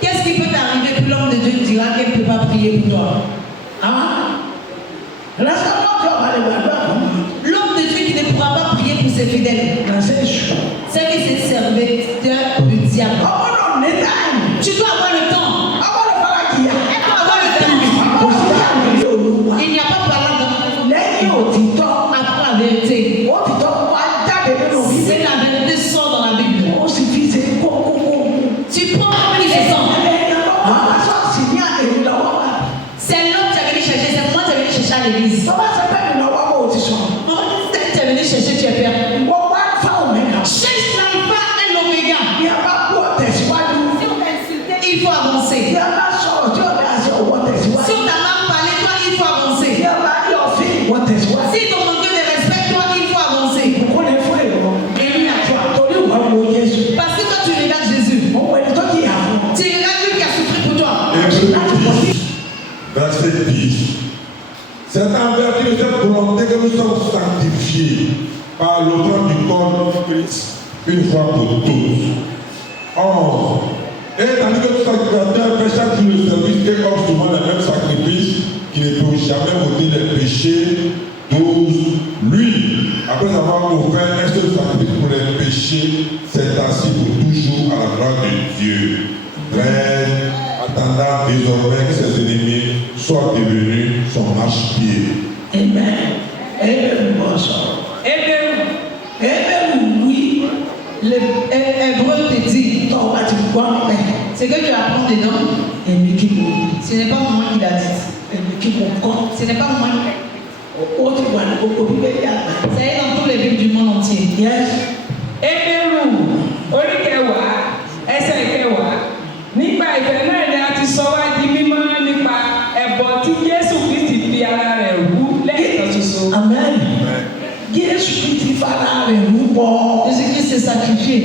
Qu'est-ce qui peut t'arriver que l'homme de Dieu dira qu'elle ne peut pas prier pour toi? L'homme de Dieu qui ne pourra pas prier pour ses fidèles, c'est que c'est serviteur du diable. Tu dois avoir le temps. Il n'y a pas parlé après la vérité. C'est la vérité sort dans la Bible. Tu prends plus de sang. C'est l'homme qui est venu chercher, c'est moi qui est venu chercher à l'église. Tu es venu chercher, tu es père. Cherche l'alpha et l'oméga. Il faut avancer. Si on t'a mal parlé, toi, il faut avancer. Si ton manque de respect, toi, il faut avancer. Parce que toi, tu regardes Jésus. Tu regardes lui qui a souffert pour toi. Verset 10. C'est envers qui nous sommes volontés que nous sommes sanctifiés par l'auteur du corps de Christ une fois pour tous. 11. Et tandis que le sacrificateur fait chaque jour le service et offre souvent les mêmes sacrifices qui ne peuvent jamais ôter les péchés. 12. Lui, après avoir offert un seul sacrifice pour les péchés, s'est assis pour toujours à la droite de Dieu. 13. Attendant désormais que ses ennemis soient devenus son marchepied. Amen. Oui. L'hébreu te dit, ce que tu apprends dedans, ce n'est pas moi qui l'a dit. Ce n'est pas moi qui l'a dit. C'est dans tous les Bibles du monde entier. Yes. Nígbà ìfẹ́ náà ni a ti sọ wá di mímọ́ nípa ẹbọ tí Jésù Kristi fi ara rẹ̀ rú lẹ́ẹ̀kan ṣoṣo. Amen. Jésù Kristi fara rẹ̀ rúbọ. Jésus-Christ s'est sacrifié.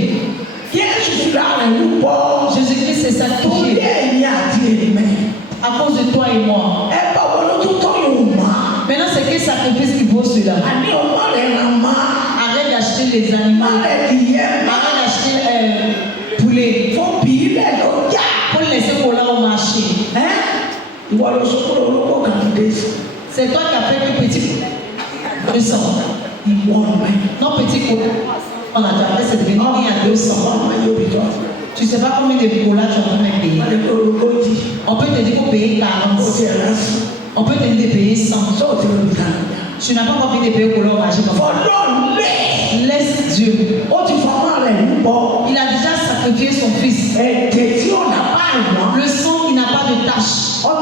Jésù fara rẹ̀ rúbọ. Jésus-Christ s'est sacrifié. Torí ẹ̀yin àti èmi. À cause de toi et moi. Ẹbọ wo ló tún tọ́ yóò mọ̀? Maintenant, c'est quel sacrifice qui vaut cela? Àní ọmọ rẹ̀ ràn mọ́. Arrête d'acheter les animaux. Arrête d'acheter poulet. Faut piller le gars. Pour laisser coller au marché. C'est toi qui as fait que petit 200. Non, petit cola. On a déjà fait cette venue à 200. Tu ne sais pas combien de colas tu vas payer. On peut te dire qu'il faut payer 40. On peut te dire de payer 100. Tu n'as pas envie de payer au cola au marché. Laisse Dieu. Il a déjà sacrifié son fils. Le sang qui n'a pas de tache. Ça a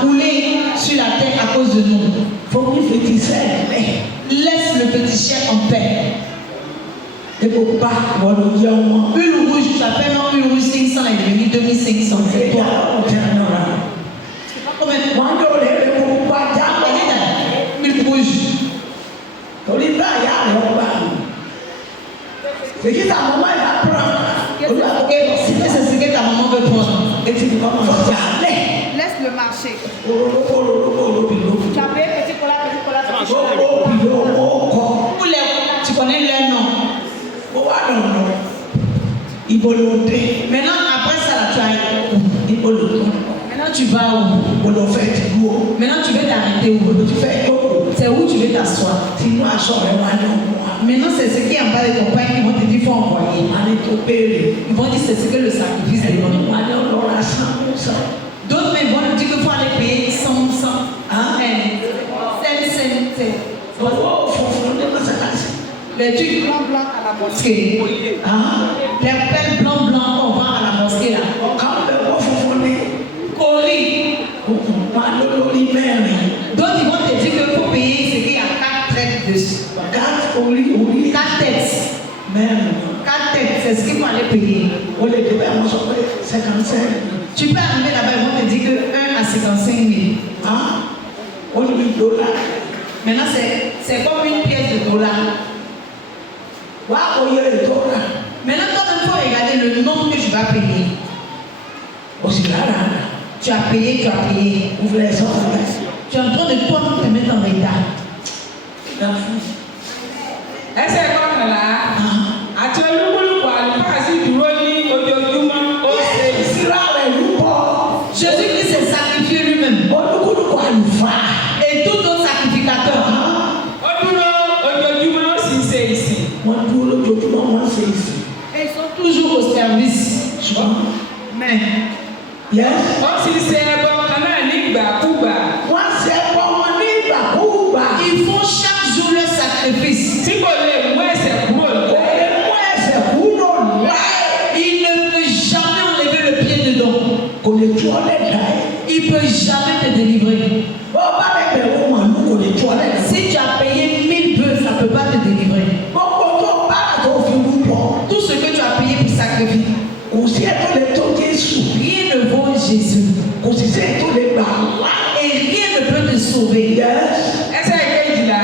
coulé sur la terre à cause de nous. Laisse le petit chien en paix. Une rouge, tu appelles non, une rouge 500 est devenue 2500. C'est toi. C'est pas comme une rouge. C'est qui ta maman elle apprend. C'est ce que ta maman veut prendre. Et tu dis maman, Laisse le marcher. tu Tu as payé petit cola. Tu connais leur nom. Maintenant, après ça, tu as. Maintenant, tu vas où? Maintenant, tu veux t'arrêter où? C'est où tu veux t'asseoir? Maintenant, c'est ce qui est en bas de ton pain qui vont te dire qu'il faut envoyer. Ils vont dire c'est ce que le sacrifice est donné. D'autres mais vont dire qu'il faut aller payer 100. Les trucs blancs à la mosquée. Les pelles blancs qu'on vend à la mosquée là. Cori. D'autres ils vont te dire qu'il faut payer ce qu'il y a 4 traites dessus. 4 têtes. 4 têtes, c'est ce qu'il faut aller payer. Tu peux arriver là-bas, ils vont te dire que 1 à 55 000. Maintenant, c'est comme une pièce de dollar. Maintenant, toi, il faut regarder le nombre que tu vas payer. Tu as payé. Tu es en train de toi te mettre en retard. Ẹsẹ̀ kọ́nà là. Àti olú Yes. Wọ́n sì ṣe ẹbọ kan náà nígbàkúgbà. Wọ́n ṣe ẹbọ wọn ní ìgbàkúùgbà. Ils font chaque jour leur sacrifice. Tí kò lè mú ẹ̀ṣẹ̀ kúrò Kò lẹ́. lè mú ẹsẹ̀ kúrò láì. Il ne peut jamais enlever le pied dedans. Kò lè tú ọ lẹ́dàá ẹ̀. Il peut jamais te délivrer. Bó o bá lè bẹ̀rù màálù kò lè tú ọ lẹ́dàá. Si tu as payé 1000 bœufs, ça ne peut pas te délivrer. Gbogbo tó bá tó fi rú bọ̀. Tout ce que tu as payé pour sacrifier, Kò sí ẹ̀tọ́ lè tó Jésù. rien ne vaut Jésus. Kò sí sí ẹ̀tọ́ lè gbà wá. Et rien ne peut te sauver. Yes. Ẹsẹ̀ kejìlá.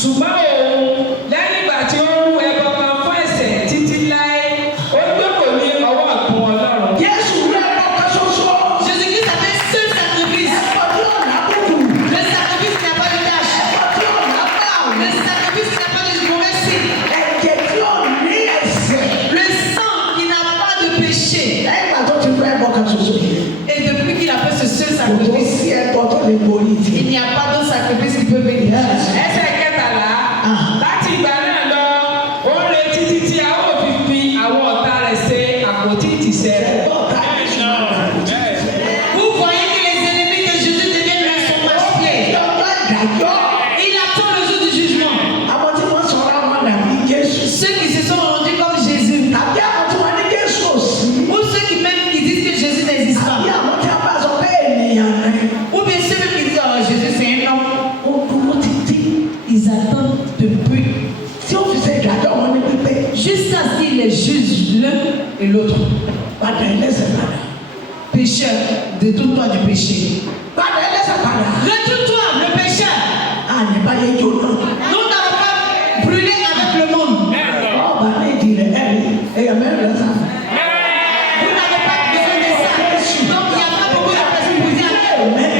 Ṣùgbọ́n òun lẹ́yìn ìgbà tí ó rú ẹbọ kan fún ẹ̀ṣẹ̀ títí láé, ó jókòó ní ọwọ́ ọ̀tún Ọlọ́run. Jésù rẹ̀ lọ́kàn ṣoṣo. Jésus-Christ a fait un seul sacrifice. Ẹ̀kọ́ tí ò lábùkù. Le sacrifice qui n'a pas de tâche. Ẹ̀kọ́ tí ò lábàwọ̀. Le sacrifice qui n'a pas de mauvais signe. Ẹ̀jẹ̀ tí ò ní ẹ̀ṣẹ̀. Le sang qui n'a pas de péché. Lẹ́yìn ìgbà tó ti rẹ̀ lọ́kàn ṣoṣo yìí. Et depuis qu'il a fait ce seul Kò tó sacrifice, sí ẹ̀tọ́ tó lè borí ti. il n'y a pas d'autre sacrifice qui peut venir. Ẹsẹ̀ kẹtàlá. Láti ìgbà náà lọ, ó ń retí títí a ó fi fi àwọn ọ̀tá rẹ̀ ṣe àpótí ìtìsẹ̀ rẹ̀. Ọ̀tá Jésù náà kò tí ì fẹ́. Vous voyez que les ennemis de Jésus deviennent lui son marche-pied. Ọjọ́ ìdájọ́. Il attend le jour du jugement. Àwọn tí wọ́n sọ̀rọ̀ àwọn dàbí Jésù. Ceux qui se sont rendus comme Jésus, Tàbí àwọn tí wọ́n ní Jésù ò sí. ou ceux qui même qui disent que Jésus n'existe Tàbí pas, àwọn tí a bá sọ pé ènìyàn rẹ̀. ou bien ceux même qui disent oh, Jésus c'est un homme, Ó dúró títí. ils attendent depuis Tí ó fi ṣe ìdájọ́ wọn ní pípé. jusqu'à ce qu'il les juge l'un et l'autre. Padà ẹlẹ́sẹ̀ padà. Pécheur, détourne-toi du péché. Padà ẹlẹ́sẹ̀ padà. Retourne-toi, le pécheur. Àyìnbáyé jóná. Nous n'allons pas brûler avec le monde. Ọba méjì rẹ̀ ẹ̀rí. Èèyàn mẹ́rin lọ sá. Vous n'avez pas besoin de ça. Donc il n'y a pas beaucoup de personnes pour dire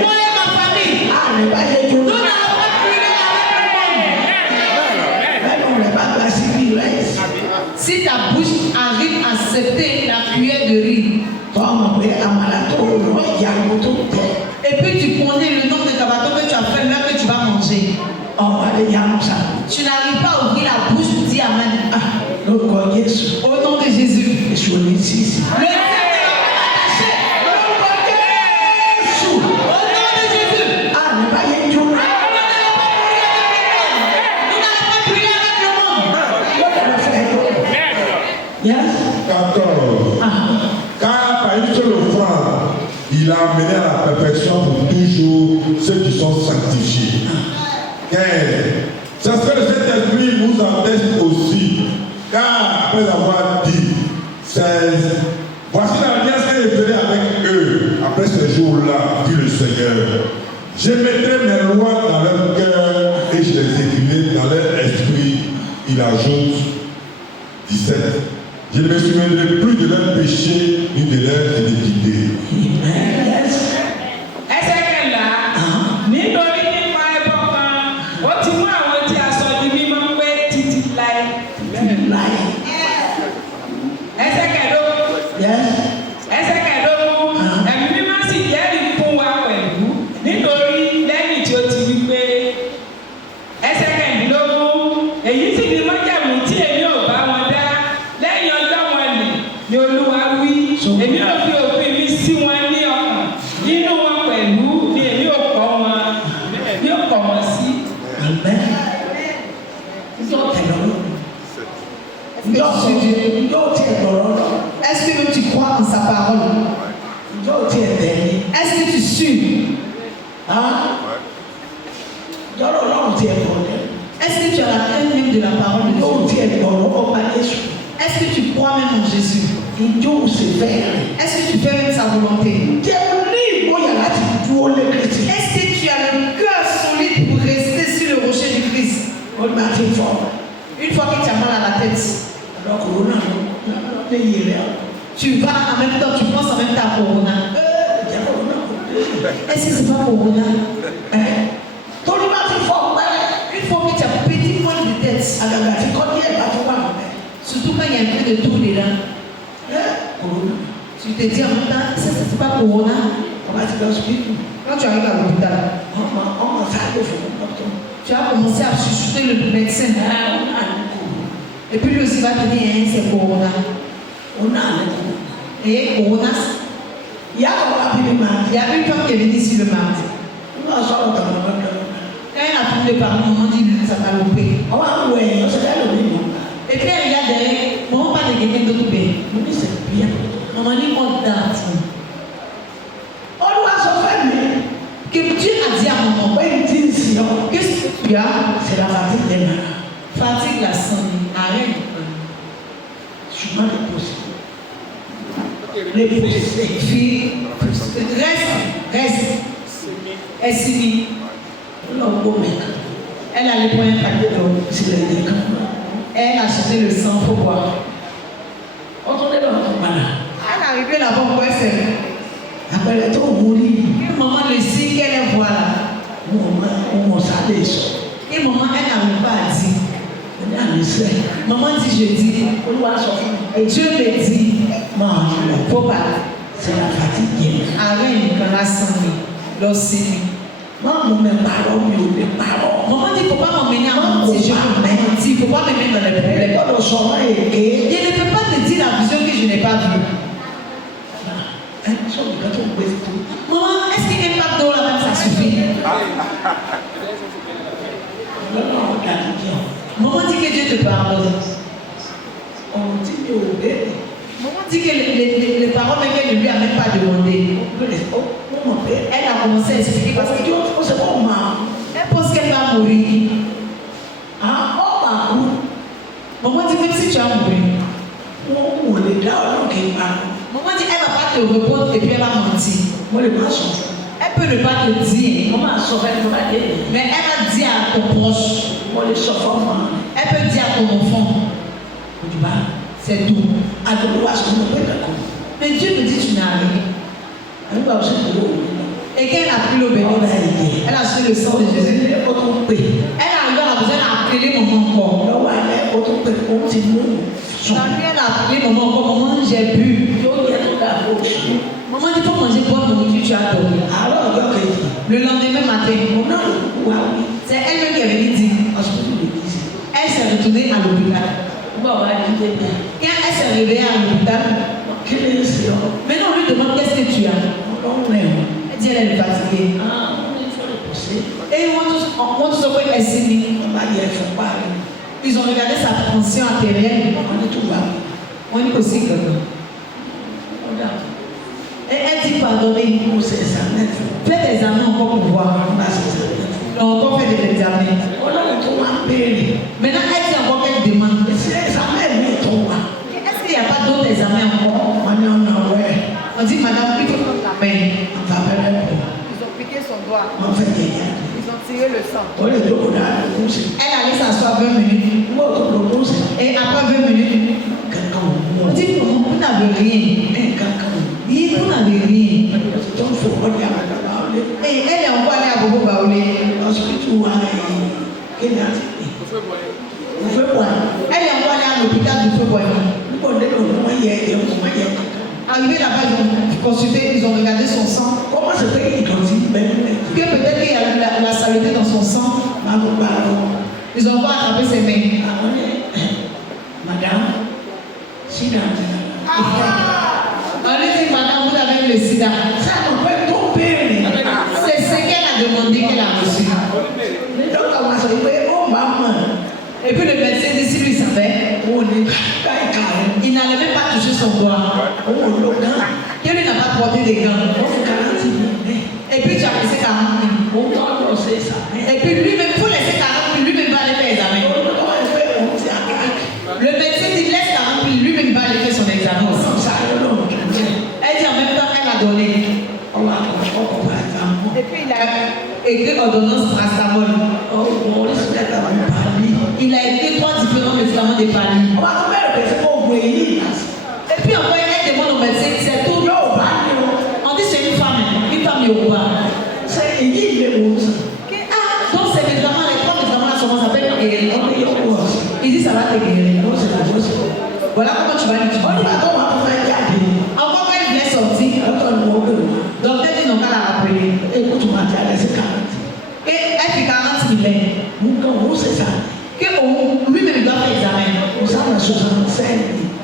moi et ma famille, Àyìnbáyé nous jóná. n'allons pas brûler avec le monde. Lẹ́nu rẹ̀ bá gba síbí rẹ̀. Si ta bouche arrive à accepter la cuillère de riz, Tọ́ ọmọ pé àmàlà tó rọ̀ ìyàwó tó tẹ̀. et puis tu connais le nombre de cabatos que tu as fait, même que tu vas manger, Ọmọ alẹ́ yà ń sá. tu n'arrives pas à ouvrir la bouche pour dire Amen. Lórúkọ Jésù. Au nom de Jésus. Èṣù ò ní sísì. Le Seigneur va t'attacher. Lórúkọ Jésù. Au nom de Jésus. Àyìnbáyé jóná. Nous n'allons pas brûler avec le monde. Yóò bẹ̀rẹ̀ fún ẹ. Yes. 14. Car par une seule fois, il a amené à la perfection pour toujours ceux qui sont sanctifiés. 15. C'est ce que le Saint-Esprit nous atteste aussi. Car après avoir dit, 16. Voici l'alliance que je ferai avec eux après ces jours-là, dit le Seigneur. Je mettrai mes lois dans leur cœur et je les écrirai dans leur esprit. Il ajoute 17. Je ne me souviendrai plus de leurs péchés ni de leurs iniquités. Yes. Ẹsẹ̀ kẹlá. Nítorí nípa ẹbọ kan, ó ti mú àwọn tí a sọ di mímọ́ pé títí láé. Láì. Ẹsẹ̀ kẹẹ̀dógún. Yes. Ẹsẹ̀ kẹẹ̀dógún. Ẹ̀mí mímọ́ sì jẹ́rìí fún wa pẹ̀lú nítorí lẹ́yìn tí ó ti wí pé ẹsẹ̀ kẹẹ̀dínlógún. Èyí sì ni májẹ̀mú tí èmi ò bá wọn dá lẹ́yìn ọjọ́ wọn nì ni Olúwa wí. Èmi ò fi òfin mi sí wọn ní ọkàn. Nínú wọn pẹ̀lú ni èmi ò kọ́ wọn. Yóò kọ́ wọn sí. Amen. Yóò tẹ̀lé ọlọ́run. Yóò tiẹ̀ gbọ̀rọ̀ lọ. Est-ce que tu crois en sa parole? Yóò tiẹ̀ tẹ̀lé. Est-ce que tu suis? Yọ̀rọ̀ ọlọ́run tiẹ̀ gbọ̀rọ̀ lẹ̀. Est-ce que tu as la crainte même de la parole de Yóò Dieu? tiẹ̀ gbọ̀rọ̀ ọba Jésù. Est-ce que tu crois même en Jésus? Ìjọ òsèfẹ́ rẹ̀. Est-ce que tu fais même sa volonté? Jẹ́ ní ìgboyà láti dúró lé Kristi. Est-ce que tu as le cœur solide pour rester sur le rocher du Christ? Ó ní bá ti fọ́. Une fois que tu as mal à la tête, Ọ̀dọ́ kòrónà ló ní iye rẹ̀. tu vas en même temps, tu penses en même temps à Corona. Jẹ́ kòrónà kò dé. Est-ce que c'est pas Corona? Torí bá ti fọ́ pẹ́. Une fois que tu as petit point de tête, Àgàgà ti kọ́ ní ẹ̀bá tó wà lọ́bẹ̀. surtout quand il y a un peu de trou dedans, Kòrónà. tu te dis en même temps, ça c'est pas Corona. Ọba ti lọ síbítù. Quand tu arrives à l'hôpital, Ọmọ sáré fún dọ́kítọ̀. tu as commencé à chuchoter le médecin. Et puis lui aussi va te dire, hein, c'est Corona. Ó náà lẹ́kọ̀ọ́. Et Coronas, Il y a encore un peu de mal. il y a une femme qui est venue ici le mardi. On va s'en rendre compte. Quand elle a fini de parler, maman dit ça va louper. On va ouais, on se fait le même. Et puis elle regarde derrière, maman parle de quelqu'un d'autre bien. On dit c'est bien. Maman dit on date. On doit se fermer. Que Dieu a dit à maman, On va une décision. qu'est-ce que tu as? C'est la fatigue des malades. Fatigue la santé, arrête. Sûrement les possibles. Les possibles. Puis, reste. Elle s'est mis. On a un beau mec. Elle a les points impactés d'eau. C'est le décan. Elle a acheté le sang pour boire. On tourne dans le malade. Elle est arrivée là-bas pour elle faire. Après, elle est trop mourir. Et maman le signe qu'elle voit là. On s'en laisse. Et maman, elle n'arrive pas à dire. On a laissé. Maman dit, je dis. On doit sortir. Et Dieu me dit, Mange. faut pas. C'est la fatigue. Arrête quand la santé. L'océan. Maman, mes parents, mes parents. Maman dit, faut pas m'emmener à mentir. Je peux pas mentir. Faut pas me mettre dans les problèmes. L'école au sommet est gay. Je ne peux pas te dire la vision que je n'ai pas vue. Maman, est-ce qu'un pape d'eau là-bas, ça suffit? Maman dit que Dieu te pardonne. Maman dit que les paroles qu'elle ne lui a même pas demandé. Elle a commencé à expliquer parce que elle pense qu'elle va mourir. Maman dit même si tu as mouru. Maman dit elle ne va pas te répondre et puis elle va mentir. Elle peut ne pas te dire. Mais elle va dire à ton proche. Elle peut dire à ton enfant. C'est tout. Mais Dieu me dit tu n'as rien. Et quand elle a pris l'eau bénite, elle a acheté le sang de Jésus. Elle arrive à la besoin d'appeler maman encore. Quand elle a appelé maman encore, maman j'ai bu. Maman dit faut manger bonne nourriture, tu as dormi. Le lendemain matin, c'est elle-même qui avait dit. Elle s'est retournée à l'hôpital. Quand elle s'est réveillée à l'hôpital, maintenant on lui demande qu'est-ce que tu as. Elle dit elle est fatiguée. Et on dit qu'elle s'est mise. Ils ont regardé sa tension artérielle. On dit aussi que et elle dit pardonnez. Faites des examens encore pour voir. On a encore fait des examens. Maintenant elle dit encore qu'elle demande. Est-ce qu'il n'y a pas d'autres examens encore? On dit madame, il faut prendre la main. Ils ont piqué son doigt. Ils ont tiré le sang. Elle allait s'asseoir 20 minutes. Et après 20 minutes, on dit vous n'avez rien. Vous n'avez rien. Et elle est encore allée à Bobo Baoulé. Elle est encore allée à l'hôpital du Feu-Boigny. Arrivé là-bas, ils ont consulté, ils ont regardé son sang. Que peut-être qu'il y a la saleté dans son sang. Ils ont pas attrapé ses mains. Madame, sida. On lui dit, madame, vous avez le sida. Ça ne peut tomber. C'est ce qu'elle a demandé qu'elle a reçu. Et puis le médecin dit, si lui savait, il n'allait même pas toucher son doigt. Que lui n'a pas porté des gants. Et puis tu as laissé 40 000. Et puis lui-même, il faut laisser 40 000, lui-même va aller faire l'examen. Le médecin dit, laisse 40 000, lui-même va aller faire son examen aussi. Elle dit en même temps, elle a donné. Et puis il a Écrit ordonnance Rastamol. Il a écrit 3 différents médicaments de famille. Et puis encore, elle demande au médecin, c'est tout. On dit c'est une femme yoruba. Donc ces médicaments, les 3 médicaments là, comment ça s'appelle guérir. Il dit ça va te guérir. Voilà comment tu vas l'utiliser. Encore quand il voulait sortir, donc elle dit non qu'à la rappeler. Et elle fait 40 000. Que lui-même doit faire l'examen.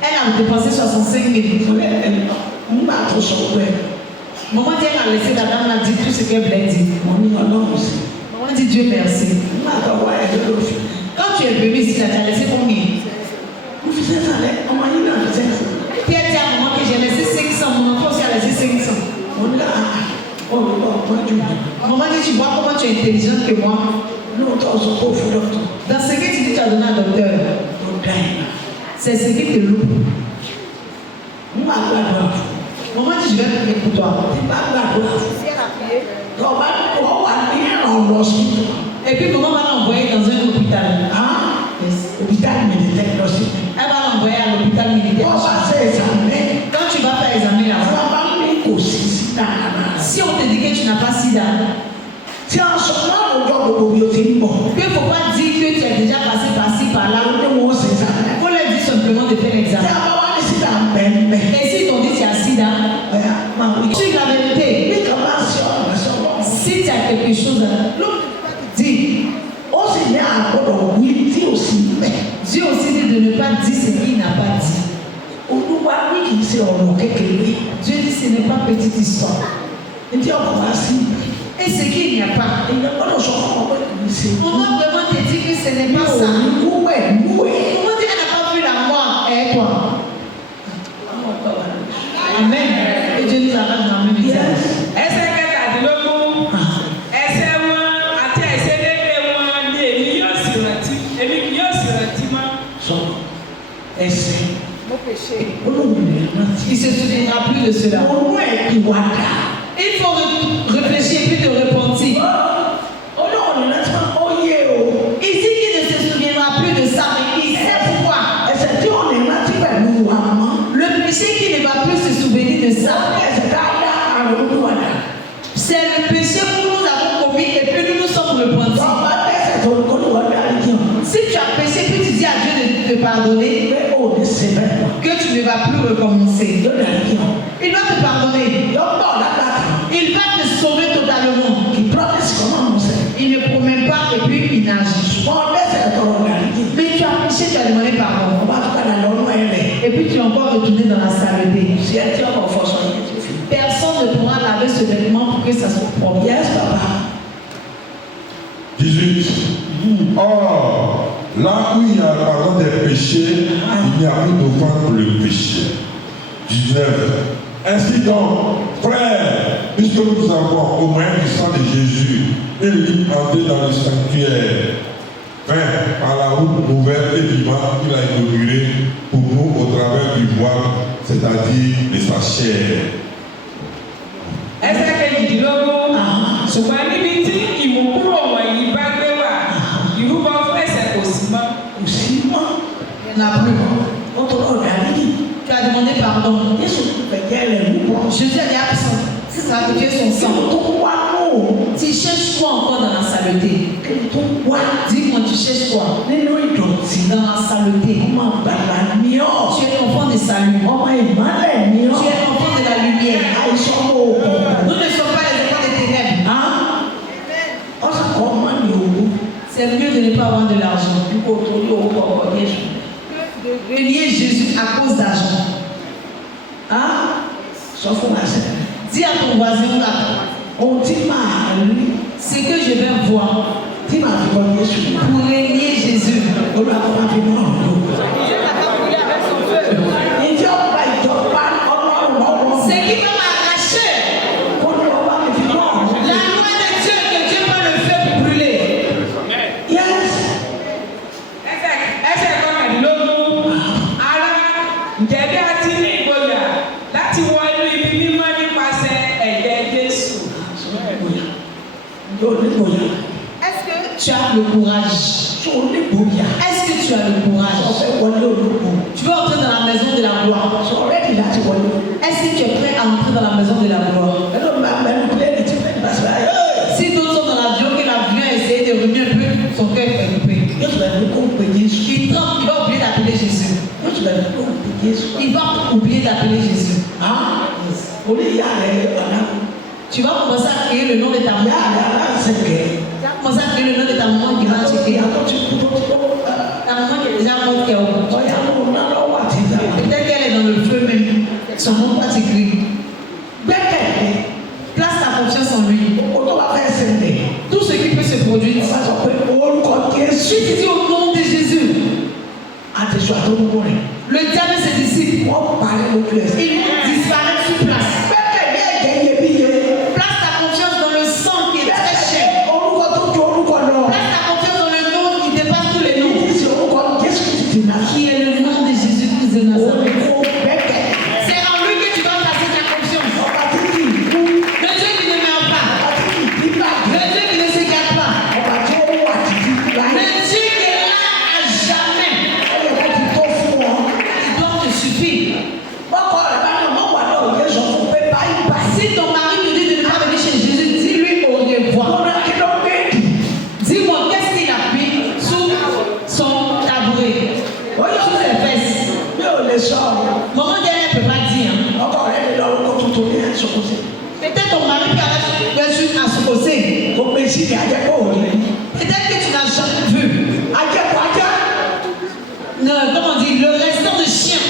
Elle a dépensé 65 000. nígbà tó sọ pé Maman dit, elle a laissé la dame, a dit tout ce qu'elle voulait dire. mo ní ọlọ́run sí Maman dit Dieu merci. nígbà tó wá ẹ̀ ló fi Quand tu es venu ici, tu as laissé combien? mo fi sẹ́sàlẹ̀ ọmọ yín náà fi sẹ́sàlẹ̀. Pierre dit à maman que j'ai laissé 500, mon enfant aussi a laissé 500. mo ní ọ̀rọ̀ ọ̀pọ̀ jù mí. Maman dit, tu vois comment tu es intelligente que moi. lóòótọ́ sọ pé òfin dọ́kítọ̀ Dans ce que tu dis, tu as donné à un docteur. tó dá ẹ̀ náà. C'est ce qui te loupe. nígbà gbàdúrà fún Maman dit, je vais prier pour toi. nígbà gbàdúrà fún Si elle a prié, tọ́ba tó wà ní ìrànlọ́ sí Et puis, maman va l'envoyer dans un hôpital. Yes. hôpital militaire lọ sí mi. Elle va l'envoyer à l'hôpital militaire. wọ́n bá ṣe ìsàmẹ́ Quand tu vas faire examen là-bas, wọ́n bá ní kò sí sí dáadáa. si on te dit que tu n'as pas sida, tí a sọ náà lọ́jọ́ gbogbo bí o ti ń bọ̀. il ne faut pas dire que tu es déjà passé par-ci, par-là. ó ní wọ́n ṣe ìsàmẹ́. Il faut leur dire simplement de faire tí l'examen. a bá wá ní sídà bẹ́ẹ̀ Et si t'ont dit tu as sida, bẹ́ẹ̀ máa wí. dis la vérité. bí kan bá ṣe ọ̀nà sọ̀rọ̀ Si tu as quelque chose, dis. ó sì ní àgbọ̀dọ̀ wí tí o sì bẹ̀. Dieu aussi dit de ne pas dire ce qu'il n'a pas dit. olúwa wí kì í ṣe ọ̀rọ̀ kékeré. Dieu dit ce n'est pas petite histoire. ní tí ọkọ̀ bá sí Et ce qu'il n'y a pas, èèyàn gbọ́dọ̀ sọ fún ọmọ pé kì í ṣe. on doit vraiment te dire que ce n'est mi pas ò ça. ní kú pẹ̀lú ẹ̀. Comment dire qu'elle n'a pas vu la mort et toi? Amen. Et Dieu nous arrête dans le même état. ẹsẹ̀ kẹtàdínlógún ẹsẹ̀ wọn àti àìṣedéédé wọn ni èmi yóò sì rántí mọ́. sọ ẹsẹ̀ nos péchés. olóhùn rẹ̀ rántí. Il ne se souviendra plus de cela. olú ẹ̀ ìwádà. Il faut réfléchir et puis te repentir. olóhùn rẹ̀ rántí máa ó yé o. Il dit qu'il ne se souviendra plus de ça, mais il sait pourquoi. ẹsẹ̀ tí ò ní rántí pẹ̀lú wa mọ́. Le péché qui ne va plus se souvenir de ça, ẹsẹ̀ tá a dá àrùn olúwadà. c'est le péché que nous avons commis et puis nous nous sommes repentis. ọba tẹsẹ̀ tó ní olúwadà àríjìn. Si tu as péché, puis tu dis à Dieu de te pardonner, pé o ní ṣe bẹ́ẹ̀ mọ́. que tu ne vas plus recommencer. yóò dà àríjìn. Il va te pardonner. yóò gbọ́ ọ̀dàgbà kan. Il va te sauver totalement. kì í promise kọ́ máa mú sẹ́. Il ne promet pas et puis il n'agit. wọ́n tẹsẹ̀ tọrọ àríjìn. Mais tu as péché, tu as demandé pardon. ọba tó padà lọ́nà ẹ̀ rẹ̀. Et puis tu es encore retourné dans la saleté. sí ẹ tí ọkọ̀ fọṣọ yẹn ti fi. Personne ne pourra laver ce vêtement pour que ça soit propre. yes papa. 18. Or, là où il y a pardon des péchés, il n'y a plus d'offrande pour le péché. 19. Ainsi donc, frères, puisque nous avons au moyen du sang de Jésus une libre entrée dans le sanctuaire, 20. Par la route ouverte et vivante qu'il a inaugurée pour nous au travers du voile, c'est-à-dire de sa chair. ẹsẹ̀ kejìdínlógún ṣùgbọ́n níbi tí ìmúkúrò wọ̀nyí bá gbé wà ìrúbọ fún ẹ̀ṣẹ̀ kò sí mọ́. kò sí mọ́. Il n'y en a plus. ó tọrọ àríjìn. Tu as demandé pardon. Jésù fẹ̀jẹ̀ rẹ̀ wúwo. Jésus a dit à sacrifier son Kí sang. ló tó wá nù? Tu cherches quoi encore dans la saleté? Kí ló tó wá Dis-moi, tu cherches quoi? nínú ìdọ̀tí? Dans la saleté. Ọmọ àgbàlá ni ọ́. Tu es enfant de salut. Ọmọ ìmọ̀lẹ̀ ni ọ́. Tu es enfant de la lumière. Àìsàn òògùn. Nous ne sommes pas les enfants des ténèbres. Ọ̀sán kan máa ní owó. C'est mieux de ne pas avoir de l'argent. Kó tó ní owó kọ̀ọ̀kan Jésù. De nier Jésus à cause d'argent. Sọ fún wa sẹ́yìn. Dis à ton voisin là, Ohun tí màá rí ce que je vais voir tí màá fi kọ́ Jésù. pour régner Jésus. Olùkọ́ máa fi mọ́ ọ̀rọ̀ lò. Dieu n'a pas voulu avec son feu. Ìjọba ìjọba ọlọ́run lọ́wọ́. Ce qui va m'arracher Kó ní ọba mi fi mọ́ ọ̀rọ̀. la loi de Dieu que Dieu va le faire brûler. Yes. ẹsẹ̀ kọkàndínlógún ara ǹjẹ́ bí a ti ní ìgboyà láti wọ inú ibi mímọ́ nípasẹ̀ ẹ̀jẹ̀ Jésù. Yóò ní bóyá. Est-ce que Tu as le courage. Yóò ní bóyá. Est-ce que tu as le courage? Ọ̀fẹ́ wọlé olóko. Tu veux entrer dans la maison de la gloire. Sọ rẹ́dì láti wọlé. Est-ce que tu es prêt à entrer dans la maison de la gloire? Ẹnu máa mẹ́rin pílẹ̀nì tí fẹ́ẹ́ bá sọ ayé. Si d'autres sont dans l'avion, que l'avion a essayé de remuer un peu, son cœur est coupé. Yóò tún bẹ̀rẹ̀ kó pè Jésù. Il tremble, il va oublier d'appeler Jésus. Yóò tún bẹ̀rẹ̀ kó pè Jésù. Il va oublier d'appeler Jésus. Orí ìyá rẹ̀ ọ̀nà. Tu vas commencer à créer le nom de ta Ìyá mère. rẹ̀ aláǹsẹ̀kẹ̀. Tu vas commencer à créer le nom de ta maman qui va checker. Ìyá tó ti kú tó ti kú. Ta maman qui est déjà morte, qui est au bout. Ọ̀yà ló ń ná lọ́wọ́ àti ìyá. Peut-être qu'elle est dans le feu même. Son nom va s'écrire. Jésus dit au nom de Jésus. àtẹ̀sọ́ àtọ́gbọ́n rẹ̀. Le diable et ses disciples, wọ́n parẹ́ lójú ẹsẹ̀. ils vont disparaître sur place. gbẹ́kẹ̀lé ẹ̀jẹ̀ iyebíye. Place ta confiance dans le sang qui est très cher. orúkọ tó ju orúkọ lọ. Place ta confiance dans le nom qui dépasse tous les noms. kí sì orúkọ Jésù Kristi náà. Qui est le nom de Jésus-Christ de Nazareth. orúkọ gbẹ́kẹ̀. C'est en lui que tu dois placer ta confiance. ọba tí kì í kú. Le Dieu qui ne meurt pas. ọba tí kì í bí bàjẹ́. Le Dieu qui ne s'égare pas. ọba tí ó wà títí láyé. Le Dieu qui est là à jamais. ó yẹ kó ti tó fún ọ. Il doit te suffire. bọ́kọ rẹ̀ bá ní ọmọ wà náà òye sọ fún pé báyìí báyìí. Si ton mari te dit de ne pas venir chez Jésus, dis-lui au revoir. lọ́dọ̀ kí ló gbé dì. Dis-moi qu'est-ce qu'il a pris sous son tabouret, sous ses fesses. mi ò lè sọ ọ. Maman derrière ne peut pas dire. ọkọ rẹ̀ lè lọ orúkọ tuntun ní ẹ̀sọ́ kó sí. Peut-être ton mari peut avoir reçu à se poser. kó gbé sí ní ajẹ́kọ̀ òní. Peut-être que tu n'as jamais vu. ajẹ́kọ̀ ajá. Comment on dit, le restant de chien.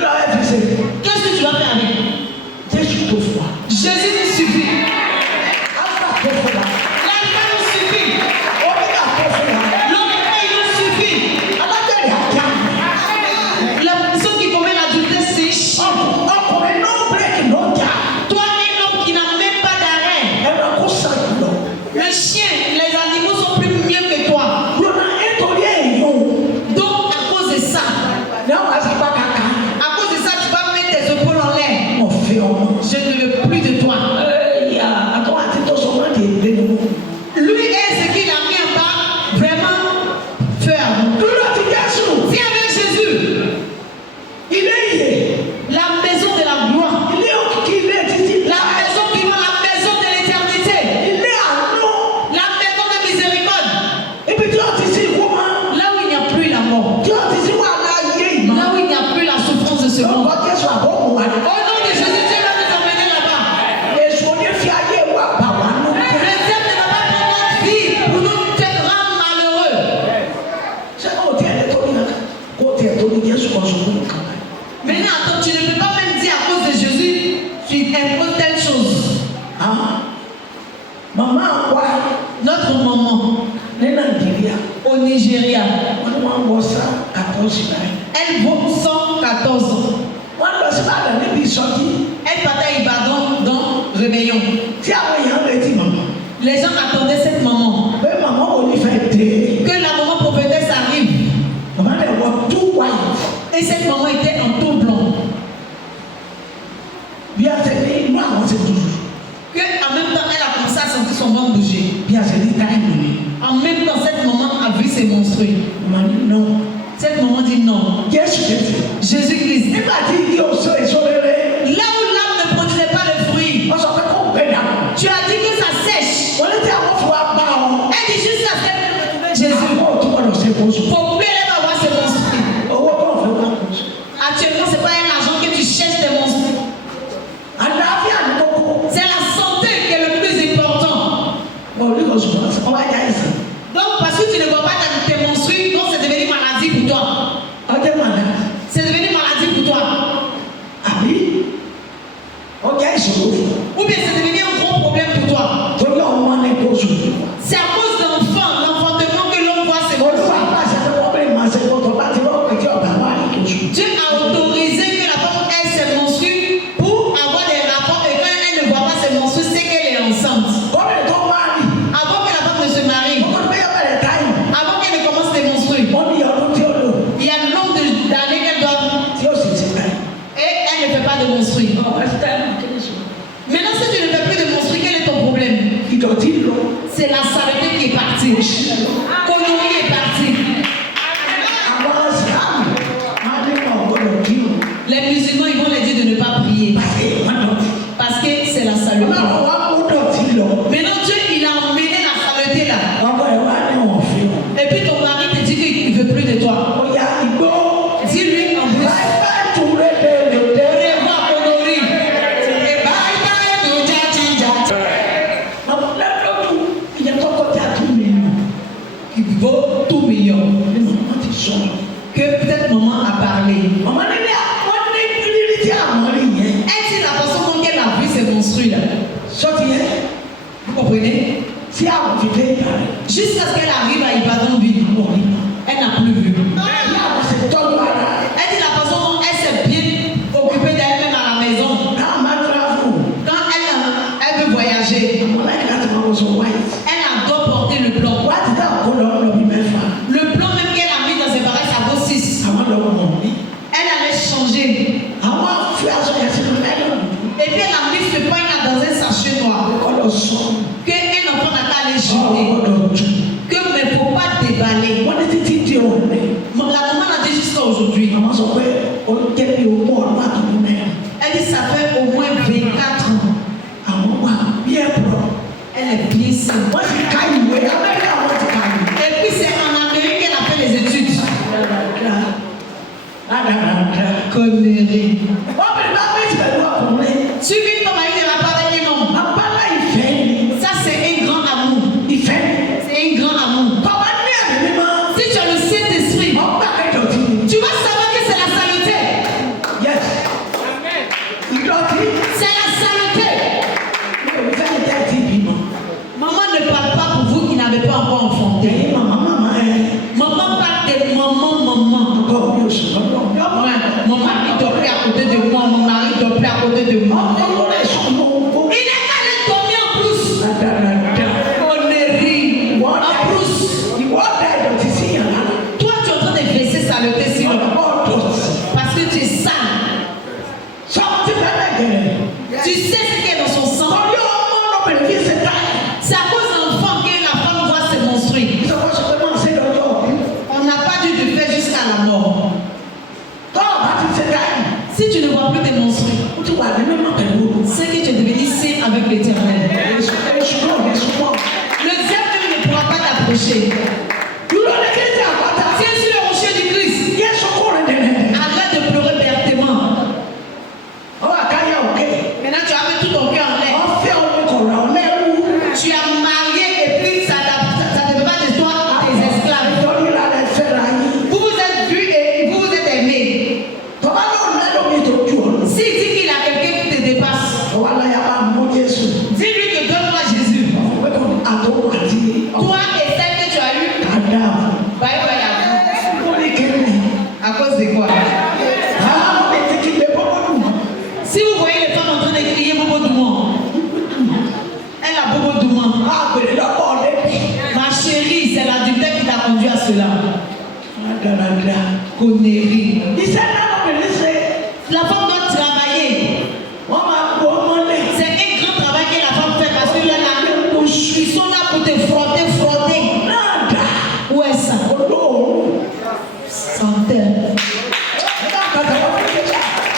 lọ́wọ́ ẹ̀ fi ṣe. Qu'est-ce que tu vas faire avec? Jésù tó fún wa. Jésus nous suffit. Alpha tó fún wa. L'alpha nous suffit. Omega tó fún wa. L'oméga il nous suffit. alábẹ̀rẹ̀ ajá. Ceux qui commettent l'adultère, c'est chiant. ọkùnrin náà bírèkì ló jà. Toi, un homme qui n'a même pas d'arrêt. ẹranko sàn lọ. Le chien, les animaux sont plus mieux que toi. lọ́nà nítorí èyí o. Donc, à cause de ça, ní àwọn àṣàpá kàkà. à cause de ça, tu vas mettre tes épaules en l'air. wọ́n fi ọmọ. Je ne veux plus de toi. àtọ́wọ́ àti tó sọ máa di èdè nínú. Lui et ce qu'il a mis en bas, vraiment, faire. dúró ti Jésù. Viens avec Jésus. ilé ìyè. La maison de la gloire. ilé òkìkí ilé títí. La maison qui va, la maison de l'éternité. ilé àánú. La maison de miséricorde. ibi tí ó ti sí ikú mọ́. Là où il n'y a plus la mort. tí ó ti sí wàhálà ayé ìmọ̀. Là où il n'y a plus la souffrance de ce monde. lọ́kọ̀ Jésù àbọ̀ òun wà ní. Au nom de Jésus, Dieu va nous emmener là-bas. èso onífi ayé wà bà wá nù. Le diable ne va pas prendre notre vie pour nous rendre malheureux. ṣé kò tiẹ̀ lè tó ní kò tiẹ̀ tó ní Jésù kan ṣòfò nìkan. Maintenant, attends, tu ne peux pas même dire à cause de Jésus, tu imposes telle chose. màmá wa Notre maman ní Nàìjíríà au Nigeria, wọ́n ní wọ́n wọ sá 14 báyìí. elle vaut 114 ans. wọ́n lọ sí Ìbàdàn níbi ìsọjí Elle partait à Ibadan dans Réveillon. tí àwọn èèyàn retí màmá. Les gens attendaient cette maman. pé màmá ò ní fẹ́ dé. Que la maman prophétesse arrive. màmá rẹ̀ wọ tú wáyé. Et cette maman était en tout blanc. bí a ṣe ní inú àwọn ti dùn. Que en même temps, elle a commencé à sentir son ventre bouger. bí a ṣe ní táìmù ni. En même temps, cette maman a vu ses menstrues. màmá ní náà. Cette maman dit non. Jésù Kristi. Jésus-Christ. nígbà tí igi oṣù èso rere. Là où l'arbre ne produisait pas le fruit, wọ́n sọ pé kó gbé dànù. tu as dit que ça sèche. wọ́n ní tí àwọn fún wa bá ọ. Elle dit juste à cette Jésus. àwọn ò tún gbọdọ̀ ṣe kóso. Pour que elle va voir ses menstrues. owó tó ń fẹ́ wá kóso. Actuellement, ce n'est pas un argent que tu cherches tes menstrues. àlàáfíà ní kókó. C'est la santé qui est le plus important. wọ́n rí oṣù kan sí ọba ajá ìsìn. Donc, parce que tu ne vois pas tes menstrues, donc c'est devenu maladie pour toi. ọjọ́ màdá. C'est devenu maladie pour toi. àbí ọjà ìṣòro fún ọ. Ou bien c'est devenu un gros problème pour toi. torí ọmọ ní kóso. C'est à cause d'enfant, l'enfantement que l'on voit ces olúwa menstrues. pàṣẹ pé wọ́n fait au moins 24 ans. Bien propre. Elle est bien saine. Moi, je caille, oui. Et puis c'est en Amérique qu'elle a fait les études. Connerie. Tu vis comme avec la parole non. Ça c'est un grand amour. C'est un grand amour. Si tu as le Saint-Esprit, tu vas savoir que c'est la saleté. C'est la saleté. Maman ne parle pas pour vous qui n'avez pas encore enfanté. Maman parle de maman. Mon mari dormait à côté de moi, mon mari dormait à côté de moi. Il n'est pas allé dormir en plus. Connerie. En plus. Toi, tu es en train de verser saleté sur le parce que tu es sale. Tu sais ce qui est dans son sang. C'est à cause d'un enfant que la femme doit se monstruer. On n'a pas dû le faire jusqu'à la mort. Si tu ne vois plus tes monstrues, c'est que tu es devenu saint avec l'Éternel. Le diable ne pourra pas t'approcher. Tiens sur le rocher du Christ. Arrête de pleurer vertement. Maintenant tu as mis tout ton cœur en l'air. Tu as marié et puis ça ne veut pas de toi tes esclaves. Vous vous êtes vus et vous vous êtes aimés. S'il dit qu'il a quelqu'un qui te dépasse, dis-lui que donne-moi Jésus. Toi et celle que tu as eue, bye bye à vous. À cause de quoi? Si vous voyez les femmes en train de crier Bobo Doumon, elle a Bobo Doumon. Ma chérie, c'est l'adultère qui t'a conduit à cela. Connerie. La femme doit travailler. C'est un grand travail que la femme fait parce qu'ils sont là pour te frotter. Où est ça? Centaine.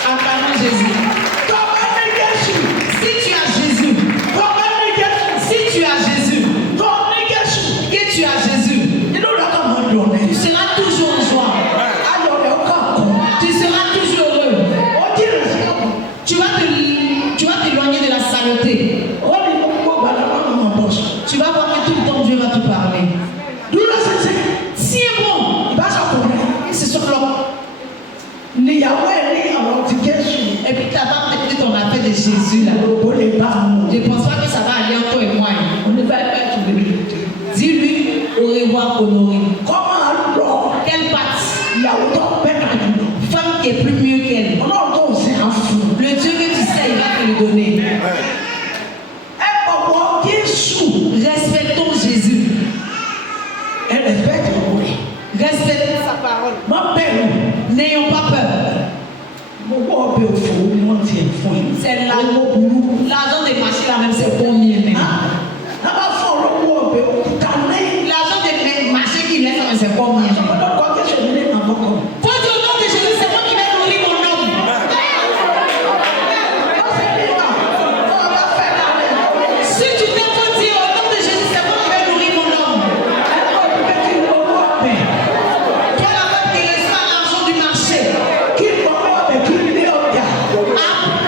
Acclamons Jésus. Si tu as Jésus, que tu as Jésus, tu seras toujours en joie. Tu seras toujours heureux. Tu vas t'éloigner de la saleté. Tu vas voir que tout le temps Dieu va te parler. Tiens bon. Il se sort là. Et puis ta femme te dit ton affaire de Jésus là. Je ne pense pas que ça va aller entre toi et moi. Dis-lui au revoir honoré. Quelle patte. Femme qui est plus mieux qu'elle. Le Dieu que tu sais, il va te le donner. Respectons Jésus. Respectons sa parole. N'ayons pas peur. C'est l'argent des marchés là même, c'est combien même? L'argent des marchés qui laissent là, c'est combien? Faut dire au nom de Jésus, c'est moi qui vais nourrir mon homme. Si tu t'es faut dire au nom de Jésus, c'est moi qui vais nourrir mon homme. Toi la femme qui reçoit l'argent du marché.